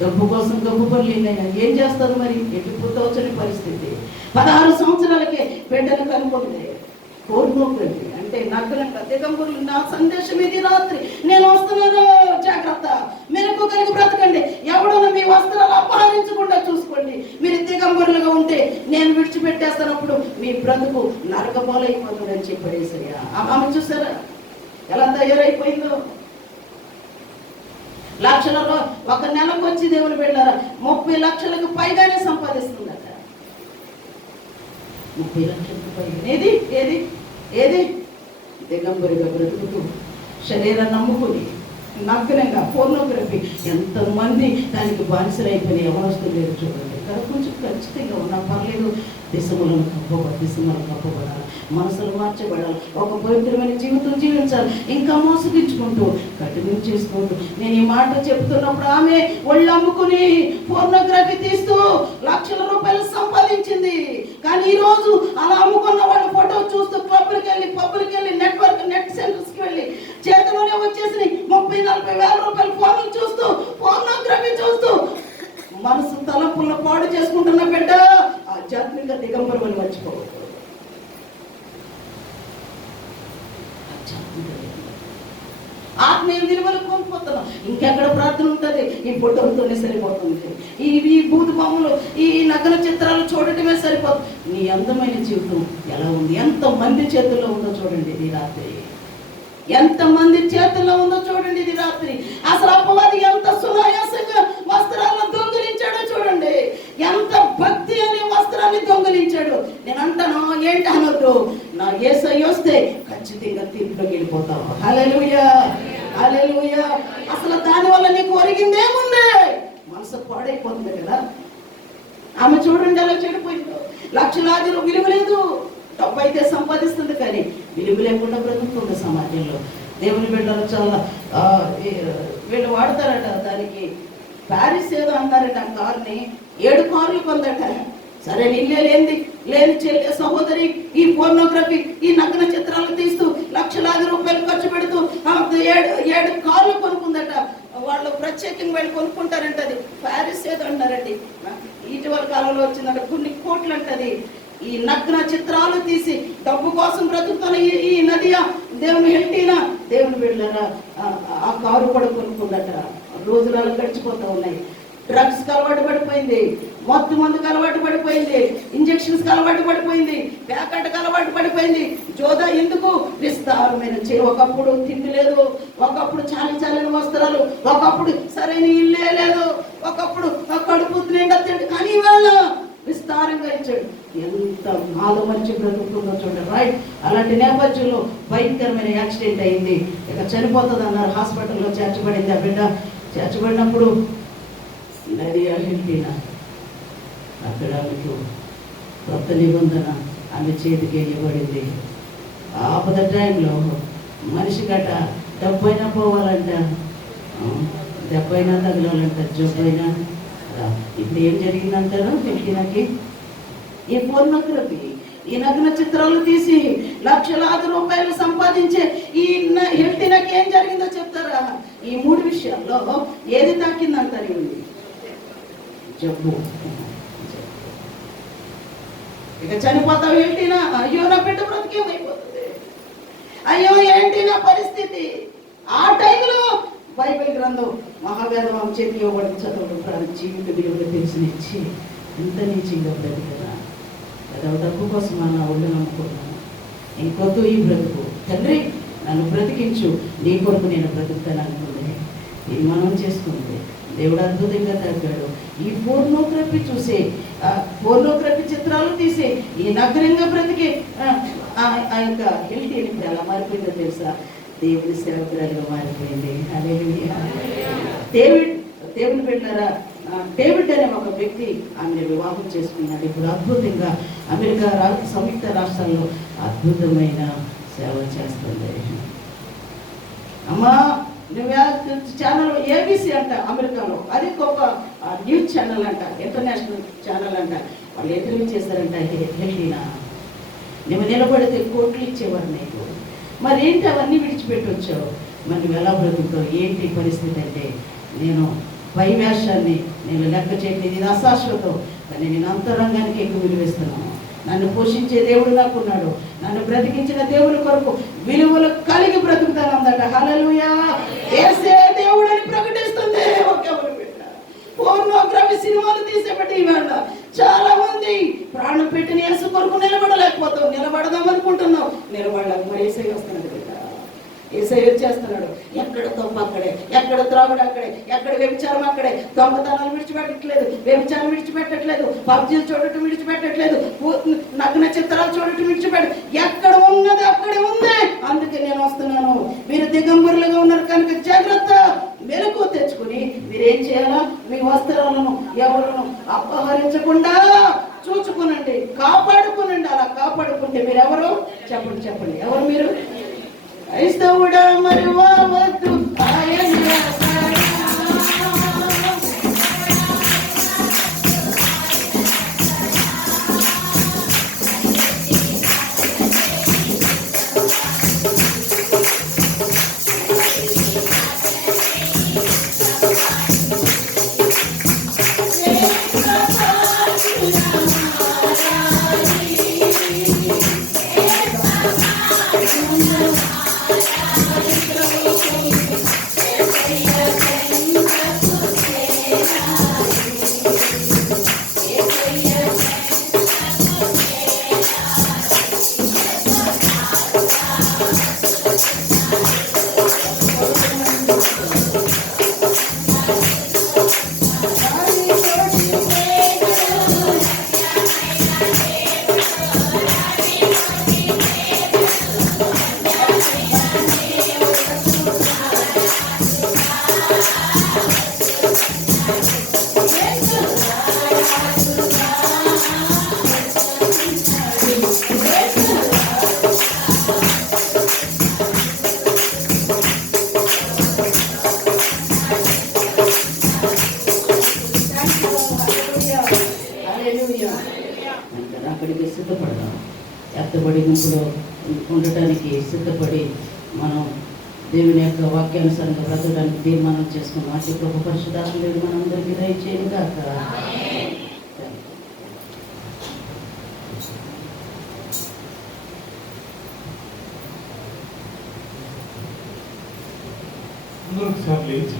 డబ్బు కోసం గబ్బు పనులు ఎన్నైనా ఏం చేస్తారు? మరి ఎటు పుట్టవచ్చని పరిస్థితి. 16 సంవత్సరాలకే బిడ్డను కనుక్కుంది. పోర్నోగ్రఫీ అంటే నగ్నంగా దిగంబరులు. నా సందేశం ఇది రాత్రి, నేను వస్తున్నాను, జాగ్రత్త, మెలకు కలిగి బ్రతకండి. ఎవడన్నా మీ వస్త్రాలు అపహరించకుండా చూసుకోండి. మీరు దిగంబరులుగా ఉంటే నేను విడిచిపెట్టేస్తున్నప్పుడు మీ బ్రతుకు నరకపాలైపోతుందని చెప్పాడు యేసయ్య. ఆమె చూసారా ఎలా తయారైపోయిందో? లక్షలలో ఒక నెలకు వచ్చి దేవుని బిడ్డలారా 30 లక్షలకు పైగానే సంపాదిస్తుందట. 30 లక్షలకు పైగా. ఏది ఏది ఏది దిగంబరిగా బ్రతుకుతూ శరీరాన్ని నమ్ముకుని నగ్నంగా పోర్నోగ్రఫీ. ఎంతమంది దానికి బానిసలైపోయిన యవనస్తులు లేరు చూడండి. ఇక్కడ కొంచెం ఖచ్చితంగా ఉన్నా పర్లేదు, దిశములను కప్పబడాలి, మనసులు మార్చబడాలి, ఒక పవిత్రమైన జీవితం జీవించాలి. ఇంకా మోసగించుకుంటూ కఠినం చేసుకుంటూ నేను ఈ మాట చెప్తున్నప్పుడు ఆమె ఒళ్ళు అమ్ముకుని పోర్నోగ్రఫీ తీస్తూ లక్షల రూపాయలు సంపాదించింది. కానీ ఈ రోజు అలా అమ్ముకున్న వాళ్ళ ఫోటో చూస్తూ పబ్బులకి వెళ్ళి నెట్ సెంటర్స్కి వెళ్ళి చేతిలోనే వచ్చేసి 30-40 వేల రూపాయలు ఫోన్లు చూస్తూ పోర్నోగ్రఫీ చూస్తూ మనసు తలపుల్లో పాడు చేసుకుంటున్న బిడ్డ ఆధ్యాత్మిక దిగంబరం అని మర్చిపోకూడదు. ఆత్మీయ విలువలు కోల్పోతున్నాం. ఇంకెక్కడ ప్రార్థన ఉంటుంది? ఈ ఫోటోలతోనే సరిపోతుంది. ఈ బూతు బొమ్మలు, ఈ నగ్న చిత్రాలు చూడటమే సరిపోతుంది. నీ అందమైన జీవితం ఎలా ఉంది? ఎంతమంది చేతుల్లో ఉందో చూడండి ఇది రాత్రి. ఎంతమంది చేతుల్లో ఉందో చూడండి ఇది రాత్రి. అసలు అపవాది ఎంత సునాయాసంగా వస్త్రాలను దొంగిలించాడో చూడండి. ఎంత భక్తి అనే వస్త్రాన్ని దొంగిలించాడు. నేను అంటాను, ఏంటి అనొద్దు, నా యేసయ్య వస్తే ఖచ్చితంగా తీర్పులోకి వెళ్ళిపోతావు. హల్లెలూయా, హల్లెలూయా. అసలు దానివల్ల నీకు ఒరిగిందేముంది? మనసు పాడైపోతుంది కదా. ఆమె చూడండి అలా చెడిపోయిందో. లక్షలాది విలువ లేదు. డబ్బు అయితే సంపాదిస్తుంది కానీ విలువ లేకుండా బ్రతుకుతుంది సమాజంలో. దేవుని బిడ్డలు చాలా వీళ్ళు వాడతారట, దానికి ప్యారిస్ ఏదో అంటారట. కార్ని 7 కార్లు కొందట. సరే ఇల్లే లేని సహోదరి ఈ పోర్నోగ్రఫీ, ఈ నగ్న చిత్రాలు తీస్తూ లక్షలాది రూపాయలు ఖర్చు పెడుతూ 7 కార్లు కొనుక్కుందట. వాళ్ళు ప్రత్యేకంగా వెళ్ళి కొనుక్కుంటారంట. అది ప్యారిస్ ఏదో అంటారండి. ఇటీవల కాలంలో వచ్చిందట. కొన్ని కోట్లు అంటది. ఈ నగ్న చిత్రాలు తీసి డబ్బు కోసం బ్రతుకుతున్న ఈ నదియా దేవుని హెల్టీనా దేవుని బిడ్డలారా ఆ కారు కూడా కొనుక్కుందట. రోజులు అలా గడిచిపోతూ ఉన్నాయి. డ్రగ్స్కి అలవాటు పడిపోయింది, మత్తు మందుకు అలవాటు పడిపోయింది, ఇంజక్షన్స్కి అలవాటు పడిపోయింది, ప్యాకెట్కి అలవాటు పడిపోయింది. జోదా ఎందుకు? విస్తారమైన ఒకప్పుడు తిండి లేదు, ఒకప్పుడు చాలని వస్త్రాలు, ఒకప్పుడు సరైన ఇల్లే లేదు, ఒకప్పుడు కడుపు నిండా తిండి. కానీ ఇవాళ విస్తారంగా ఇచ్చాడు. ఎంత ఆదమర్చి బ్రతుకుతుందో చూడండి. రైట్. అలాంటి నేపథ్యంలో భయంకరమైన యాక్సిడెంట్ అయింది. ఇక చనిపోతుంది అన్నారు. హాస్పిటల్లో చేర్చబడింది. ఆ బిడ్డ చేర్చబడినప్పుడు నదియా హెల్టీనా అక్కడ ఆమెకు కొత్త నిబంధన ఆమె చేతికి ఇవ్వబడింది. ఆపద టైంలో మనిషి గట డబ్బైనా పోవాలంట, దెబ్బైనా తగలాలంట, జబ్బైనా. ఇప్పుడు ఏం జరిగిందంటారు? హెల్టీనాకి ఈ పోర్నోగ్రఫీ, ఈ నగ్న చిత్రాలు తీసి లక్షలాది రూపాయలు సంపాదించే ఈ హెల్టీనాకి ఏం జరిగిందో చెప్తారా? ఈ 3 విషయాల్లో ఏది తాకిందంటారు? జబ్బు. ఇక చనిపోతావు హెల్టీనా. అయ్యో నా బిడ్డ బ్రతికేమైపోతుంది, అయ్యో ఏంటి నా పరిస్థితి. ఆ టైంలో బైబిల్ గ్రంథం మహావేదం ఆమె చేతి ఇవ్వబడి చదవడం జీవిత విలువలు తెలిసినిచ్చి ఎంత నీచంగా బ్రతికదా. డబ్బు కోసం నా ఒళ్ళు నమ్ముకున్నాను, ఇంకొద్దు ఈ బ్రతుకు, తండ్రి నన్ను బ్రతికించు, నీ కొరకు నేను బ్రతుకుతాను అనుకుంది. ఇది మనం చేసుకుంది. దేవుడు అద్భుతంగా తగ్గాడు. ఈ పోర్నోగ్రఫీ చూసే, పోర్నోగ్రఫీ చిత్రాలు తీసే ఈ నగ్నంగా బ్రతికే ఆ యొక్క హెల్తీ ఇప్పుడు ఎలా మారిపోయిందో తెలుసా? దేవుని సేవకురాలుగా మారిపోయింది. హల్లెలూయా. దేవుని బిడ్డలారా, డేవిడ్ అనే ఒక వ్యక్తి ఆమెను వివాహం చేసుకున్నాడు. ఇప్పుడు అద్భుతంగా అమెరికా సంయుక్త రాష్ట్రాల్లో అద్భుతమైన సేవ చేస్తుంది. అమ్మా నువ్వు ఛానల్ ఏబీసీ అంట అమెరికాలో, అది ఒక న్యూస్ ఛానల్ అంట, ఇంటర్నేషనల్ ఛానల్ అంట. వాళ్ళు ఇంటర్వ్యూ చేశారంట. హెల్టీనా నువ్వు నిలబడితే కోట్లు ఇచ్చేవారు నీకు, మరి ఏంటి అవన్నీ విడిచిపెట్టి వచ్చావు, మరి నువ్వు ఎలా బ్రతుకుతావు, ఏంటి పరిస్థితి అంటే, నేను పై వేషాన్ని నేను లెక్క చేయట్లేదు, ఇది అశాశ్వతం, కానీ నేను అంతరంగానికి ఎక్కువ విలువిస్తున్నాను. నన్ను పోషించే దేవుడు నాకున్నాడు, నన్ను బ్రతికించిన దేవుని కొరకు విలువలు కలిగి బ్రతుకుతానందట. హల్లెలూయా. యేసే దేవుడని ప్రకటిస్తుంది ఒక బిడ్డ. పోర్నోగ్రఫీ సినిమాలు తీసేబట్టి ఇవాళ చాలా మంది ప్రాణం పెట్టిన యేసు కొరకు నిలబడలేకపోతావు. నిలబడదాం అనుకుంటున్నావు, నిలబడలేక మరి యేసయ్య వస్తున్నాడు బిడ్డ. యేసయ్య వచ్చేస్తున్నాడు. ఎక్కడ తప్పు అక్కడే, ఎక్కడ త్రాగుడు అక్కడే, ఎక్కడ వ్యభిచారం అక్కడే. దొంగతనాలు విడిచిపెట్టట్లేదు, వ్యభిచారం విడిచిపెట్టట్లేదు, పబ్జీలు చూడటం విడిచిపెట్టట్లేదు, నగ్న చిత్రాలు చూడటం విడిచిపెట్ట, ఎక్కడ ఉన్నది అక్కడే ఉంది. అందుకే నేను వస్తున్నాను. మీరు దిగంబరులుగా ఉన్నారు కనుక జాగ్రత్త, మెలకు తెచ్చుకుని మీరేం చేయాలా, మీ వస్త్రాలను ఎవరును అపహరించకుండా చూచుకునండి, కాపాడుకునండి. అలా కాపాడుకుంటే మీరు ఎవరు చెప్పండి, చెప్పండి ఎవరు మీరు? క్రైస్తవుడా మరి వద్దు ఆయన అక్కడికి సిద్ధపడదాం. ఎత్తబడి గుంపులో ఉండటానికి సిద్ధపడి మనం దేవుని యొక్క వాక్యానుసారంగా బ్రతకడానికి తీర్మానం చేసుకున్నాం. అతి గొప్ప పరిశుద్ధాత్మ దేవుడు మనందరికీ దయచేయను గాక. ఒకసారి లేచి